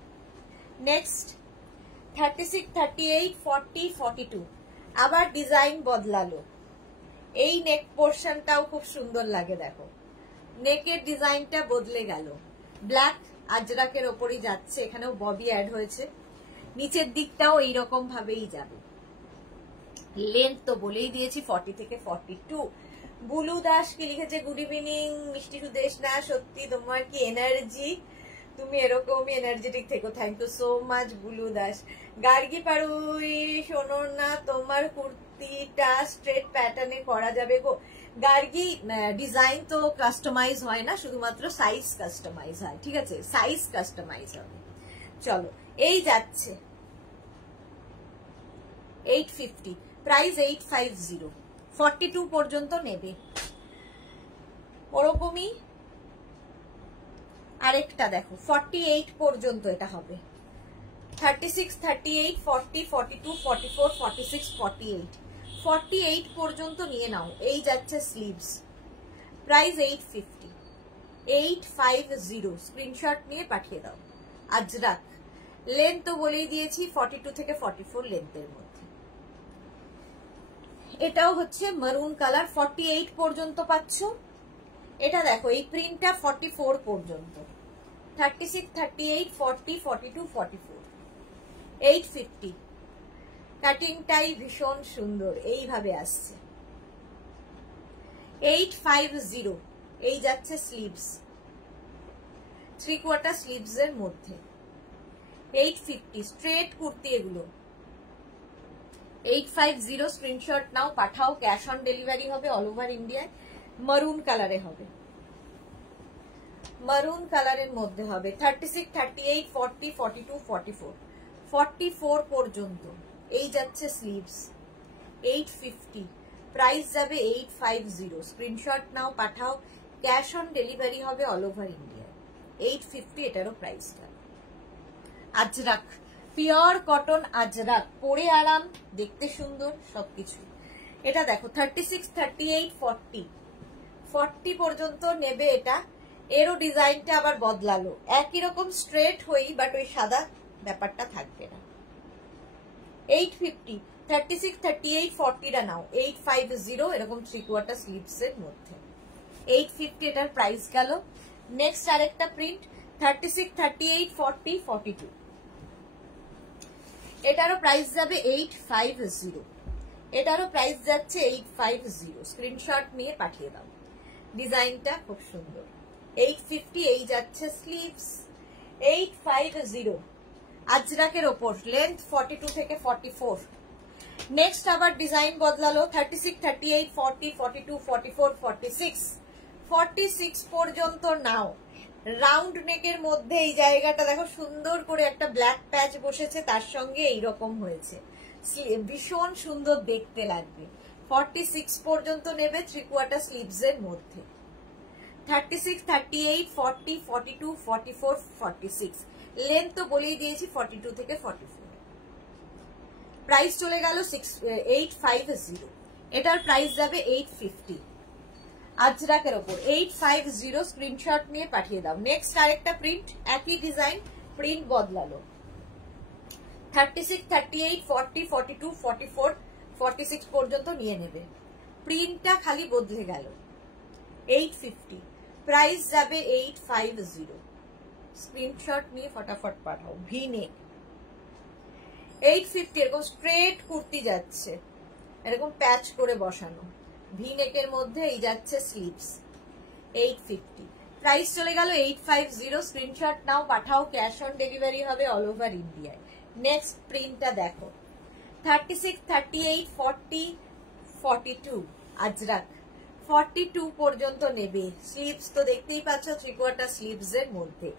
নেক্সট 36, 38, 40, 42। আবার ডিজাইন বদলালো। এই নেক পোর্শনটাও খুব সুন্দর লাগে, দেখো নেকের ডিজাইনটা বদলে গেল। ব্ল্যাক আজরাকের ওপরই যাচ্ছে, এখানেও ববি অ্যাড হয়েছে। নিচের দিকটাও এইরকম ভাবেই যাবে। লেন্থ তো বলেই দিয়েছি 40 থেকে 42। বুলু দাস কি লিখেছে? গুড ইভিনিং মিষ্টি সুদেশ না, সত্যি তোমার কি এনার্জি, তুমি এরকমই এনার্জেটিক থেকো। Thank you so much Bulu Das. Gargi Parui, শোনো না, তোমার কুর্তিটা স্ট্রেট প্যাটার্নে করা যাবে গো? গার্গি ডিজাইন তো কাস্টমাইজ হয় না, শুধুমাত্র সাইজ কাস্টমাইজ হয়, ঠিক আছে, সাইজ কাস্টমাইজ হবে। চলো এই যাচ্ছে 850, প্রাইস 850, 42 পর্যন্ত নেবে। ওরকমই আরেকটা দেখো 48 পর্যন্ত এটা হবে, 36, 38, 40, 42, 44, 46, 48, 48 পর্যন্ত নিয়ে নাও। এই যাচ্ছে স্লিভস, প্রাইস 850, 850, স্ক্রিনশট নিয়ে পাঠিয়ে দাও। আজরাক, লেন্থ তো বলেই দিয়েছি 42 থেকে 44 লেন্থের মধ্যে। এটাও হচ্ছে মারুন কালার, 48 পর্যন্ত পাচ্ছ। এটা দেখো এই প্রিন্টটা 44 পর্যন্ত, 36, 38, 40, 42, 44, 850। কাটিংটাই ভীষণ সুন্দর, এইভাবে আসছে। 850, এই যাচ্ছে স্লিভস, 3/4 স্লিভস এর মধ্যে। 850, স্ট্রেট কুর্তি এগুলো। 850, স্ক্রিনশট নাও, পাঠাও, ক্যাশ অন ডেলিভারি হবে অল ওভার ইন্ডিয়ায়। মারুন কালারে হবে, মারুন কালারের মধ্যে হবে। 36, 38, 40, 42, 44, 44 পর্যন্ত এই যাচ্ছে স্লিভস। 850, প্রাইস যাবে 850, স্ক্রিনশট নাও, পাঠাও, ক্যাশ অন ডেলিভারি হবে অল ওভার ইন্ডিয়া। 850 এটারও প্রাইসটা। আজরাক, পিওর কটন আজরাক, পরে আরাম, দেখতে সুন্দর, সবকিছু। এটা দেখো 36, 38, 40, 40 পর্যন্ত নেবে এটা। এরও ডিজাইনটা আবার বদলালো, একই রকম স্ট্রেট হই, বাট ওই সাদা ব্যাপারটা থাকবে না। 850, 36, 38, 40টা নাও। 850, এরকম 3/4 স্লিভস এর মধ্যে। 850 এটার প্রাইস গেল। নেক্সট আরেকটা প্রিন্ট 36, 38, 40, 42, এটারও প্রাইস যাবে 850, এটারও প্রাইস যাচ্ছে 850, স্ক্রিনশট নিয়ে পাঠিয়ে দাও। ডিজাইনটা খুব সুন্দর। 850, এই যাচ্ছে স্লিভস। 850, আজরাকের ওপর, লেন্থ 42 থেকে 44। নেক্সট আবার ডিজাইন বদলালো, 36, 38, 40, 42, 44, 46, 46 পর্যন্ত নাও। রাউন্ড নেকের মধ্যে এই জায়গাটা দেখো সুন্দর করে একটা ব্ল্যাক প্যাচ বসেছে, তার সঙ্গে এইরকম হয়েছে, ভীষণ সুন্দর দেখতে লাগবে। 46 পর্যন্ত নেবে 3/4 স্লিভস এর মধ্যে। 36, 38, 40, 42, 44, 46, লেন্থ তো বলেই দিয়েছি 42 থেকে 44। প্রাইস চলে গেল 850, এটার প্রাইস যাবে 850, আজরাকের ওপর। 850, স্ক্রিনশট নিয়ে পাঠিয়ে দাও। নেক্সট আরেকটা প্রিন্ট, একই ডিজাইন, প্রিন্ট বদলালো। 36, 38, 40, 42, 44, 46 পর্যন্ত নিয়ে নেবে। প্রিন্টটা খালি বদলে গেল। 850, প্রাইস যাবে 850, স্ক্রিনশট নিয়ে ফটাফট পাঠাও। ভি নেক 850, এরকম স্ট্রেট কুর্তি যাচ্ছে, এরকম প্যাচ করে বসানো, ভি নেকের মধ্যে এই যাচ্ছে স্লিভস। 850, প্রাইস চলে গেল 850, স্ক্রিনশট নাও, পাঠাও, ক্যাশ অন ডেলিভারি হবে অল ওভার ইন্ডিয়ায়। নেক্সট প্রিন্টটা দেখো 36, 38, 40, 42, আজরাক। 42 পর্যন্ত নেবে। স্লিভস তো দেখতেই পাচ্ছ 3/4 স্লিভস এর মধ্যে।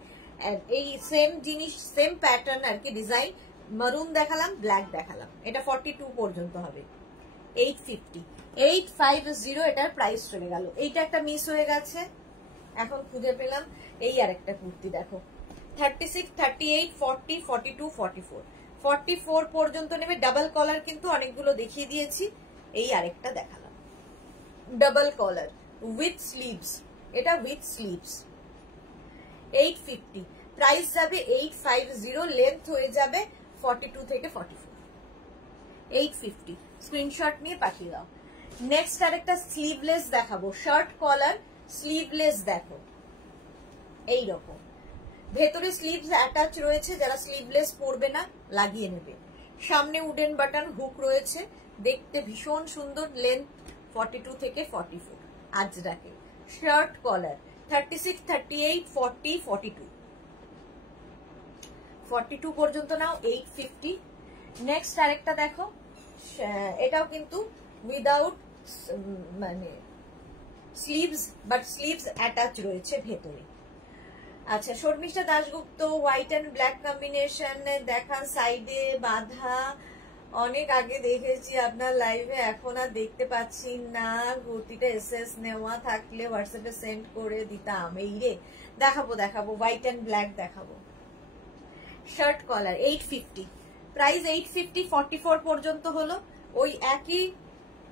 এই সেম জিনিস, সেম প্যাটার্ন আর কি, ডিজাইন মারুন দেখালাম, ব্ল্যাক দেখালাম, এটা 42 পর্যন্ত হবে। 850, 850, এটার প্রাইস চলে গেল। এইটা একটা মিস হয়ে গেছে, এখন খুঁজে পেলাম। এই আরেকটা কুর্তি দেখো 36, 38, 40, 42, 44, 44 পর্যন্ত নেবে। ডাবল কলার কিন্তু অনেকগুলো দেখিয়ে দিয়েছি, এই আরেকটা দেখালাম ডাবল কলার উইথ স্লিভস, এটা উইথ স্লিভস। 850, প্রাইস যাবে 850, লেন্থ হয়ে যাবে 42 থেকে 44। 850, স্ক্রিনশট নিয়ে পাঠিয়ে দাও। নেক্সট আরেকটা স্লিভলেস দেখাবো, শার্ট কলার স্লিভলেস দেখো, এইরকম ভেতরে স্লিভস অ্যাটাচ রয়েছে, যারা স্লিভলেস পরবে না লাগিয়ে নেবে। সামনে উডেন বাটন হুক রয়েছে, দেখতে ভীষণ সুন্দর। লেন্থ 42 থেকে 44, আজরাকে। শার্ট কলার 36, 38, 40, 42, 42 পর্যন্ত নাও। 850। নেক্সট আরেকটা দেখো, এটাও কিন্তু উইদাউট মানে স্লিভস, বাট স্লিভস অ্যাটাচ রয়েছে ভেতরে। আচ্ছা, Sharmistha Dasgupta, white and black combination দেখান, সাইডে বাঁধা। অনেক আগে দেখেছি আপনার লাইভে, এখন আর দেখতে পাচ্ছি না। কুর্তিটা এসএস নেওয়া থাকলে হোয়াটসঅ্যাপে সেন্ড করে দিতাম। এই রে, দেখাবো দেখাবো, হোয়াইট অ্যান্ড ব্ল্যাক দেখাবো। শার্ট কলার 850, প্রাইস 850, 44 পর্যন্ত হলো। ওই একই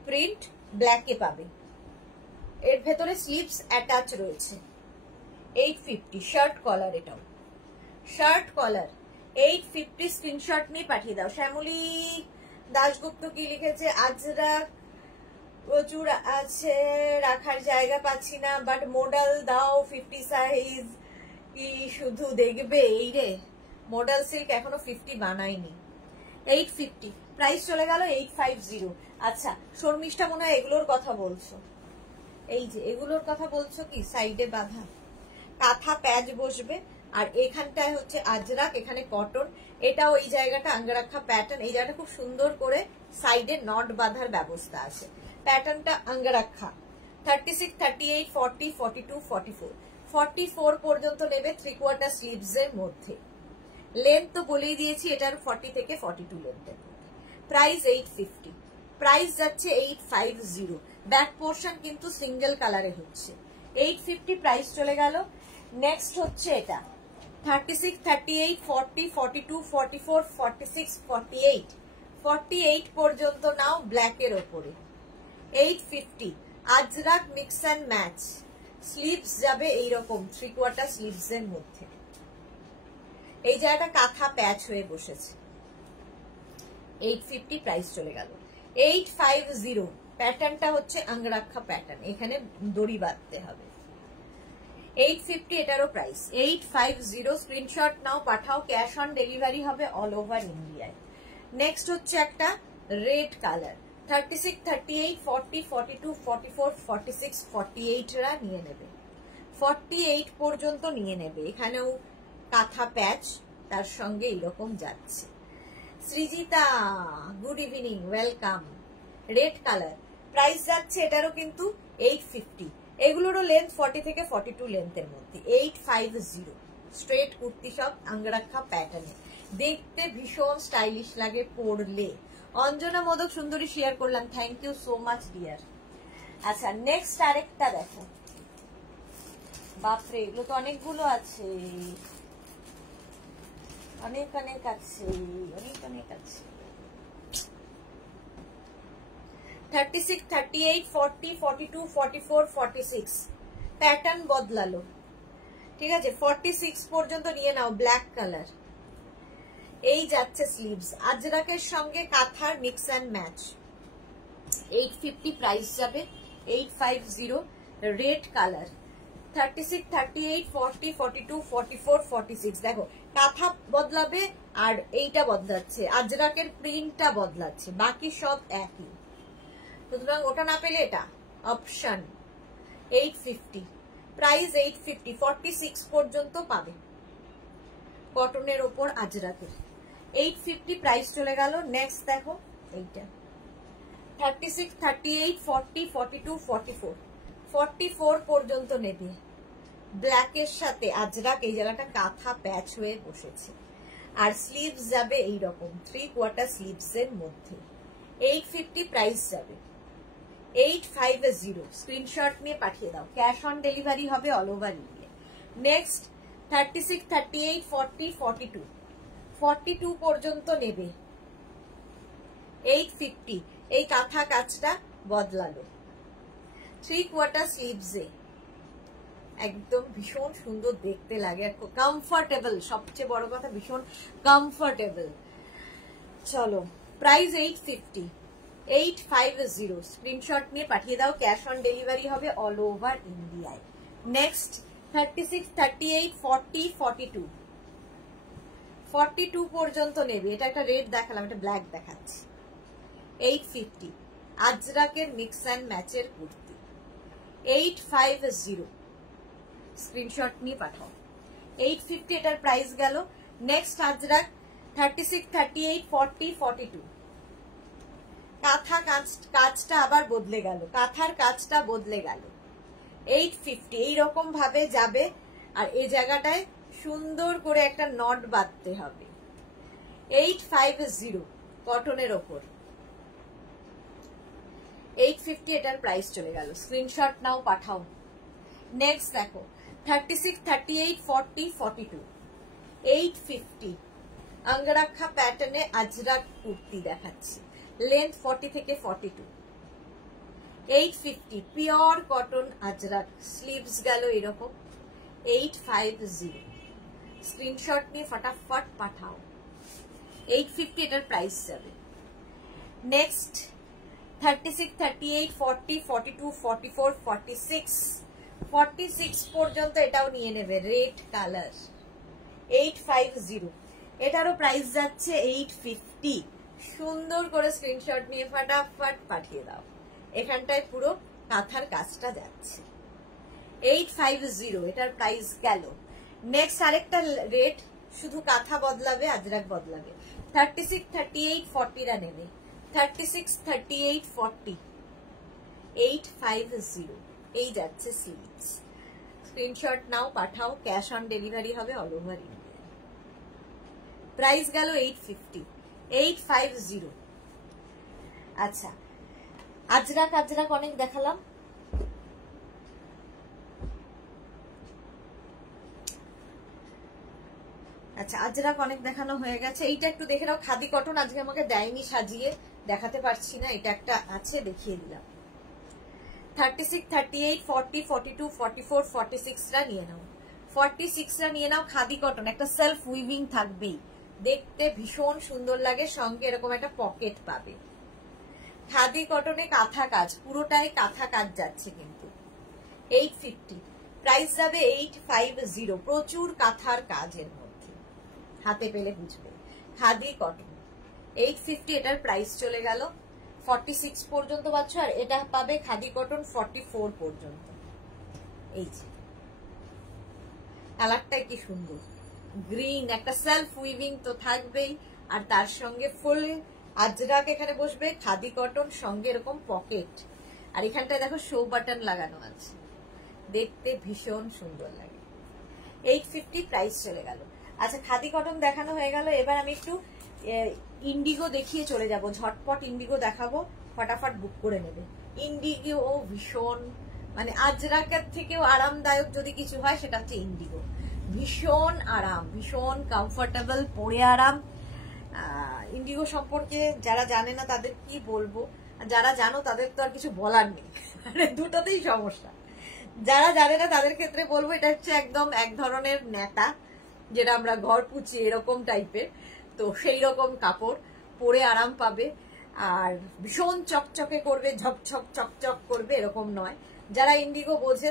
প্রিন্ট ব্ল্যাকে পাবে, এর ভেতরে স্লিভস অ্যাটাচ রয়েছে। 850 শার্ট কলার, এটাও শার্ট কলার 850। স্ক্রিনশট নিয়ে পাঠিয়ে দাও। শ্যামলী দাশগুপ্ত কি লিখেছে, আজরাক প্রচুর আছে, রাখার জায়গা পাচ্ছি না, বাট মডেল দাও 50 সাইজ। কি শুধু দেখবে? এই রে, মডেল সিল্ক এখনো 50 বানায়নি। 850, প্রাইস চলে গেল 850। আচ্ছা, শর্মিষ্ঠা মনে হয় এগুলোর কথা বলছো। এই যে এগুলোর কথা বলছো, কি সাইডে বাঁধা কাঁথা প্যাচ বসবে, আর এখানটায় হচ্ছে আজরাক, এখানে কটন। এটাও এই জায়গাটা আঙ্গারাক্ষা প্যাটার্ন, এই জায়গাটা খুব সুন্দর করে সাইডে নট বাঁধার ব্যবস্থা আছে। প্যাটার্নটা আঙ্গারাক্ষা। 36, 38, 40, 42, 44, 44 পর্যন্ত নেবে 3/4 স্লিভস এর মধ্যে। লেন্থ তো বলেই দিয়েছি, এটার 40 থেকে 42 লেন্থের মধ্যে। প্রাইস 850, প্রাইস যাচ্ছে 850। ব্যাক পোর্শন কিন্তু সিঙ্গেল কালারে হচ্ছে। 850 প্রাইস চলে গেল। নেক্সট হচ্ছে এটা 36, 38, 40, 42, 44, 46, 48, 48 পর্যন্ত নাও ব্ল্যাকের ওপরে। 850, Ajrak mix and match. Sleeves যাবে এইরকম 3/4 স্লিভস এর মধ্যে। এই জায়গাটা কাঁথা প্যাচ হয়ে বসেছে। 850 প্রাইস চলে গেল। 850, প্যাটার্নটা হচ্ছে আঙ্গরাক্ষা প্যাটার্ন, এখানে দড়ি বাঁধতে হবে। 850 এটারও প্রাইস। 850, স্ক্রিনশট নাও, পাঠাও। ক্যাশ অন ডেলিভারি হবে অল ওভার ইন্ডিয়ায়। নেক্সট হচ্ছে একটা রেড কালার। 36, 38, 40, 42, 44, 46, 48 রা নিয়ে নেবে। 48 পর্যন্ত নিয়ে নেবে। এখানেও কাঁথা প্যাচ, তার সঙ্গে এরকম যাচ্ছে। Srijita, good evening, welcome. Red colour, price যাচ্ছে এটারও কিন্তু 850। এগুলোরও লেন্থ 40 থেকে 42 লেন্থের মধ্যে। 850, স্ট্রেট কুর্তি, সব আঙ্গরাক্ষা প্যাটার্নে, দেখতে ভীষণ স্টাইলিশ লাগে পরলে। অঞ্জনা মোদক সুন্দরী শেয়ার করলাম, thank you so much dear. আচ্ছা, নেক্সট আরেকটা দেখো। বাপরে, এগুলো তো অনেকগুলো আছে, অনেক অনেক আছে, অনেক অনেক আছে। 36, 38, 40, 42, 44, 46, প্যাটার্ন বদলালো। ঠিক আছে, 46 পর্যন্ত নিয়ে নাও। ব্ল্যাক কালার, এই যাচ্ছে স্লিভস, আজরাকের সঙ্গে কাঁথার মিক্স অ্যান্ড ম্যাচ। 850 প্রাইস যাবে। 850, রেড কালার। 36, 38, 40, 42, 44, 46, দেখো কাঁথা বদলাবে আর এইটা বদলাচ্ছে, আজরাকের প্রিন্টটা বদলাচ্ছে, বাকি সব একই। সুতরাং ওটা না পেলে এটা অপশন। 850, প্রাইস 850, 46 পর্যন্ত পাবে কটনের ওপর আজরাকের। 850 প্রাইস চলে গেল। নেক্সট দেখো এইটা 36, 38, 40, 42, 44, 44 পর্যন্ত নেবে। ব্ল্যাকের সাথে আজরাক, এই জায়গাটা কাঁথা প্যাচ হয়ে বসেছে, আর স্লিভস যাবে এইরকম 3/4 স্লিভস এর মধ্যে। 850 প্রাইস যাবে। 850, স্ক্রিনশট নিয়ে পাঠিয়ে দাও। ক্যাশ অন ডেলিভারি হবে অল ওভার ইন্ডিয়া। নেক্সট 36, 38, 40, 42, 42 পর্যন্ত নেবে। 850, এই কাঁথা কাজটা বদলালো 3/4 স্লিভসে, একদম ভীষণ সুন্দর দেখতে লাগে, কমফোর্টেবল, সবচেয়ে বড় কথা ভীষণ কমফোর্টেবল। চলো, প্রাইস 850, 850, স্ক্রিনশট নিয়ে পাঠিয়ে দাও। ক্যাশ অন ডেলিভারি হবে অল ওভার ইন্ডিয়ায়। নেক্সট 36, 38, 40, 42, 42 পর্যন্ত নেবে। এটা একটা রেড দেখালাম, এটা ব্ল্যাক দেখাচ্ছি। 850, আজরাকের মিক্স অ্যান্ড ম্যাচের কুর্তি। 850, স্ক্রিনশট নিয়ে পাঠাও। 850 এটার প্রাইস গেল। নেক্সট আজরাক 36, 38, 40, 42, কাঁথা কাজটা আবার বদলে গেল, কাঁথার কাজটা বদলে গেল। 850 এইরকম ভাবে যাবে। আর এই জায়গাটায় সুন্দর করে একটা নট বাঁধতে হবে। 850 কটনের ওপর 850 এটার প্রাইস চলে গেল। স্ক্রিনশট নাও, পাঠাও। নেক্সট দেখো 36, 38, 40, 42 850 অঙ্গরাক্ষা প্যাটার্নে আজরাক কুর্তি দেখাচ্ছি, লেন্থ 40 থেকে 42। 850 পিওর কটন আজরাক, স্লিভস গেল এরকম। 850 স্ক্রিনশট নিয়ে ফটাফট পাঠাও। 850 এটার প্রাইস যাবে। নেক্সট 36, 38, 40, 42, 44, 46 46 পর্যন্ত এটাও নিয়ে নেবে, রেড কালার। 850 এটারও প্রাইস যাচ্ছে 850। সুন্দর করে স্ক্রিনশট নিয়ে ফটাফট পাঠিয়ে দাও। এখানটায় পুরো কাঁথার কাজটা যাচ্ছে। 850 এটার প্রাইস গেল। নেক্সট আরেকটা রেট, শুধু কাঁথা বদলাবে, আজরাক বদলাবে। 36, 38, 40 রা নেবে। 36, 38, 40 850 এই যাচ্ছে স্লিভস। স্ক্রিনশট নাও, পাঠাও। ক্যাশ অন ডেলিভারি হবে অল ওভার ইন্ডিয়া। প্রাইস গেল 850। 850 আচ্ছা, আজরাক আজরাক অনেক দেখালাম। আচ্ছা, আজরাক অনেক দেখানো হয়ে গেছে। এইটা একটু দেখে নাও, খাদি কটন। আজকে আমাকে দেয়নি সাজিয়ে, দেখাতে পারছি না। এটা একটা আছে, দেখিয়ে দিলাম। 36, 38, 40, 42, 44, 46 রা নিয়ে নাও। 46 রা নিয়ে নাও। খাদি কটন, একটা সেলফ উইভিং থাকবেই, দেখতে ভীষণ সুন্দর লাগে। সঙ্গে এরকম একটা পকেট পাবে। খাদি কটনে কাঁথা কাজ, পুরোটাই কাঁথা কাজ যাচ্ছে কিন্তু। 850 প্রাইস যাবে। 850 প্রচুর কাঁথার কাজের মধ্যে, হাতে পেলে বুঝবে। খাদি কটন 850 এটার প্রাইস চলে গেল। 46 পর্যন্ত পাচ্ছ, আর এটা পাবে খাদি কটন 44 পর্যন্ত। এই যে কালারটাই কি সুন্দর, গ্রিন, একটা সেলফ উইভিং তো থাকবেই, আর তার সঙ্গে ফুল আজরাক এখানে বসবে, খাদি কটন, সঙ্গে এরকম পকেট। আর এখানটায় দেখো শো বাটন লাগানো আছে, দেখতে ভীষণ সুন্দর লাগে। 850 প্রাইস চলে গেল। আচ্ছা, খাদি কটন দেখানো হয়ে গেল। এবার আমি একটু ইন্ডিগো দেখিয়ে চলে যাব। ঝটপট ইন্ডিগো দেখাবো, ফটাফট বুক করে নেবে। ইন্ডিগো ভীষণ, মানে আজরাকের থেকেও আরামদায়ক যদি কিছু হয় সেটা হচ্ছে ইন্ডিগো। ভীষণ আরাম, ভীষণ কমফোর্টেবল, পরে আরাম। ইন্ডিগো সম্পর্কে যারা জানে না তাদের কি বলবো, যারা জানো তাদের তো আর কিছু বলার নেই, দুটোতেই সমস্যা। যারা জানে না তাদের ক্ষেত্রে বলবো, এটা হচ্ছে একদম এক ধরনের নেতা, যেটা আমরা ঘর পুছি এরকম টাইপের। তো সেই রকম কাপড়, পরে আরাম পাবে, আর ভীষণ চকচকে করবে, ঝকঝক চকচক করবে এরকম নয়। যারা ইন্ডিগো বোঝে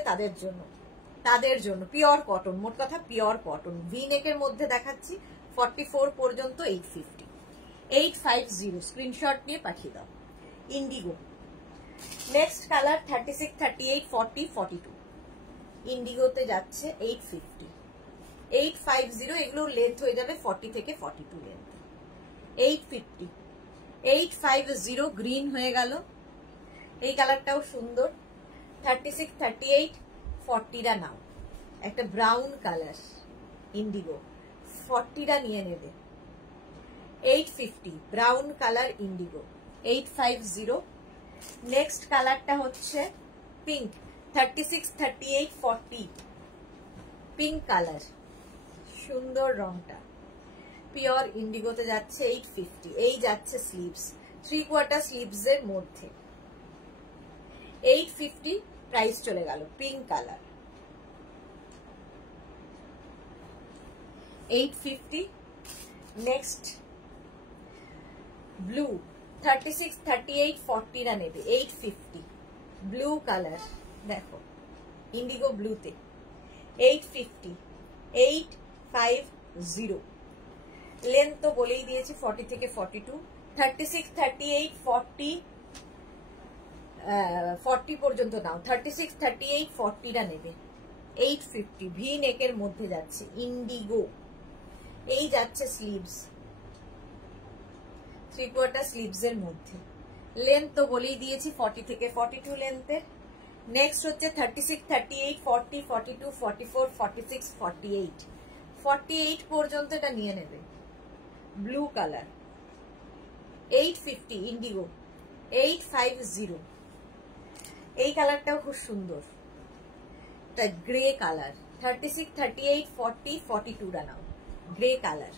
তাদের জন্য পিওর কটন, মোট কথা পিওর কটন। ভি নেকের মধ্যে দেখাচ্ছি, 44 পর্যন্ত 850। 850 স্ক্রিনশট নিয়ে পাঠিয়ে দাও। ইন্ডিগো। নেক্সট কালার 36, 38, 40, 42 ইন্ডিগোতে যাচ্ছে 850। 850 এগুলোর লেন্থ হয়ে যাবে 40 থেকে 42 লেন্থ। 850। 850 গ্রিন হয়ে গেল। এই কালারটাও সুন্দর। 36, 38, 40 রা নাও। একটা ব্রাউন কালার ইন্ডিগো, 40 রা নিয়ে নেবে। 850 ব্রাউন কালার ইন্ডিগো, 850। নেক্সট কালারটা হচ্ছে পিঙ্ক, 36, 38, 40 পিঙ্ক কালার, সুন্দর রংটা। পিওর ইন্ডিগোতে যাচ্ছে 850। এই যাচ্ছে স্লিভস, 3/4 স্লিভস এর মধ্যে। 850 প্রাইস চলে গেল। Pink colour 850। নেক্সট ব্লু, 36, 38, 40 রা নেবে। 850 ব্লু কালার, দেখো ইন্ডিগো ব্লুতে 850। 850 লেন্থ তো বলেই দিয়েছি 40 থেকে 42। 36, 38, 40 পর্যন্ত নাও। 36, 38, 40 রা নেবে। 850 ভি নেকের মধ্যে যাচ্ছে ইন্ডিগো। এই যাচ্ছে স্লিভস, 3/4 স্লিভস এর মধ্যে। লেন্থ তো বলেই দিয়েছি 40 থেকে 42 লেন্থের। নেক্সট হচ্ছে 36, 38, 40, 42, 44, 46, 48 48 পর্যন্ত এটা নিয়ে নেবে। Blue colour 850 Indigo 850। এই কালারটাও খুব সুন্দর, এটা গ্রে কালার। 36, 38, 40, 42টা নাও, গ্রে কালার।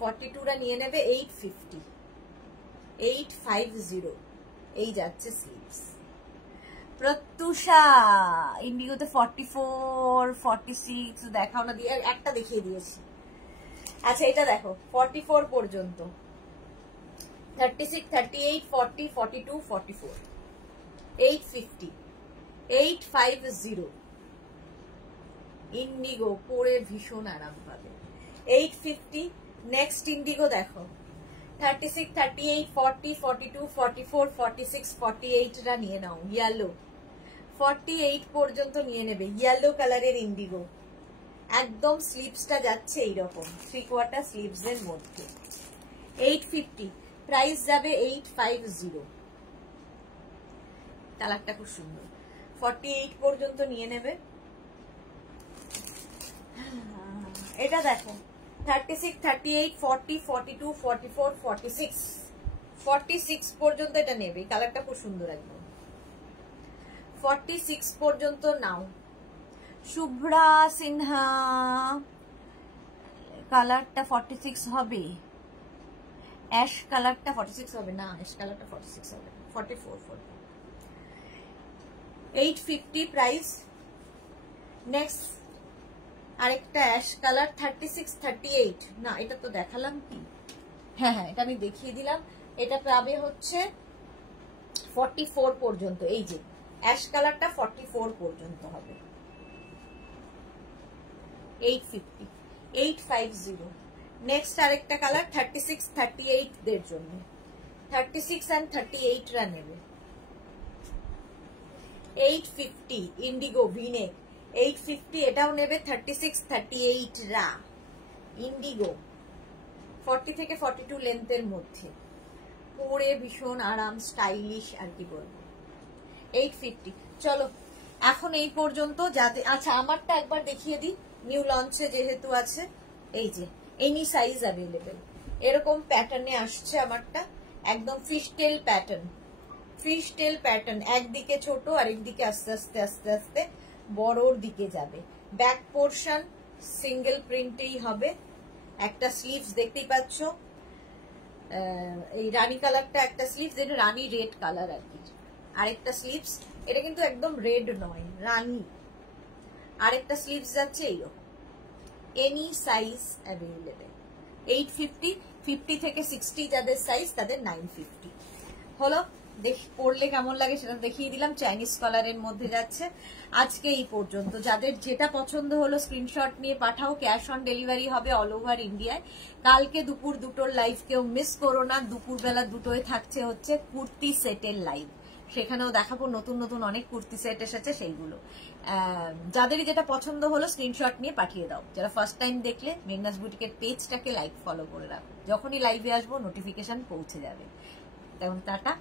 42টা নিয়ে নেবে 850 850। এই যাচ্ছে স্লিভস। প্রত্যুষা ইন্ডিগোতে 44, 46 দেখাও না, দিয়ে একটা দেখিয়ে দিয়েছি। আচ্ছা এটা দেখো 44 পর্যন্ত, 36, 38, 40, 42, 44 850 850। ইন্ডিগো পরে ভীষণ আরাম পাবে 850। নেক্সট ইন্ডিগো দেখো 36, 38, 40, 42, 44, 46, 48টা নিয়ে নাও। ইয়েলো 48 পর্যন্ত নিয়ে নেবে, ইয়েলো কালারের ইন্ডিগো। একদম স্লিভসটা যাচ্ছে এইরকম 3/4 স্লিভস এর মধ্যে। 850 প্রাইস যাবে 850। কালারটা খুব সুন্দর। 48 পর্যন্ত নিয়ে নেবে। এটা দেখো 36, 38, 40, 42, 44, 46 46 পর্যন্ত এটা নেবে। কালারটা খুব সুন্দর একদম। 46 পর্যন্ত নাও। শুভ্রা সিনহা কালারটা 46 হবে, অ্যাশ কালারটা 46 হবে না, অ্যাশ কালারটা 46 হবে, 44 850 প্রাইস। নেক্সট আরেকটা অ্যাশ কালার 36, 38 না, এটা তো দেখালাম কি, হ্যাঁ হ্যাঁ এটা আমি দেখিয়ে দিলাম। এটা পাবে হচ্ছে 44 পর্যন্ত। এই যে অ্যাশ কালারটা 44 পর্যন্ত হবে 850 850। নেক্সট আরেকটা কালার 36, 38 দের জন্য, 36 and 38 রা নেবে 850 ইন্ডিগো ভিনেক 850 এটাও নেবে। 36, 38 রা ইন্ডিগো 40 থেকে 42 লেন্থের মধ্যে, পরে ভীষণ আরাম, স্টাইলিশ আর কি বলবো। 850। চলো এখন এই পর্যন্ত। যাতে আচ্ছা আমারটা একবার দেখিয়ে দিই, নিউ লঞ্চে যেহেতু আছে। এই যে এনি সাইজ অ্যাভেলেবেল, এরকম প্যাটার্নে আসছে আমারটা, একদম ফিশটেল প্যাটার্ন। ফিশটেল প্যাটার্ন, একদিকে ছোট আর একদিকে আস্তে আস্তে আস্তে আস্তে বড়র দিকে যাবে। ব্যাক পোর্শন সিঙ্গেল প্রিন্টেই হবে। একটা স্লিভস দেখতেই পাচ্ছ, এই রানী কালারটা একটা স্লিভস, যেটা রানী রেড কালার আর কি। আরেকটা স্লিভস, এটা কিন্তু একদম রেড নয়, রানী। আরেকটা স্লিভস যাচ্ছে এইরকম। Any size available. 850 50 থেকে 60 যাদের সাইজ তাদের 950 হলো। পরলে কেমন লাগে সেটা দেখিয়ে দিলাম। চাইনিজ কালারের মধ্যে যাচ্ছে। আজকে এই পর্যন্ত। যাদের যেটা পছন্দ হলো স্ক্রিনশট নিয়ে পাঠাও। ক্যাশ অন ডেলিভারি হবে অল ওভার ইন্ডিয়ায়। কালকে দুপুর 2টোর লাইভ কেউ মিস করো না। দুপুরবেলা 2টোয় থাকছে হচ্ছে কুর্তি সেটের লাইভ, সেখানেও দেখাবো নতুন নতুন অনেক কুর্তি সেট এসেছে সেইগুলো। যাদেরই যেটা পছন্দ হলো স্ক্রিনশট নিয়ে পাঠিয়ে দাও। যারা ফার্স্ট টাইম দেখলে মেঘনাস বুটিকের পেজটাকে লাইক ফলো করে রাখো, যখনই লাইভে আসবো নোটিফিকেশন পৌঁছে যাবে। তেমন টাটা।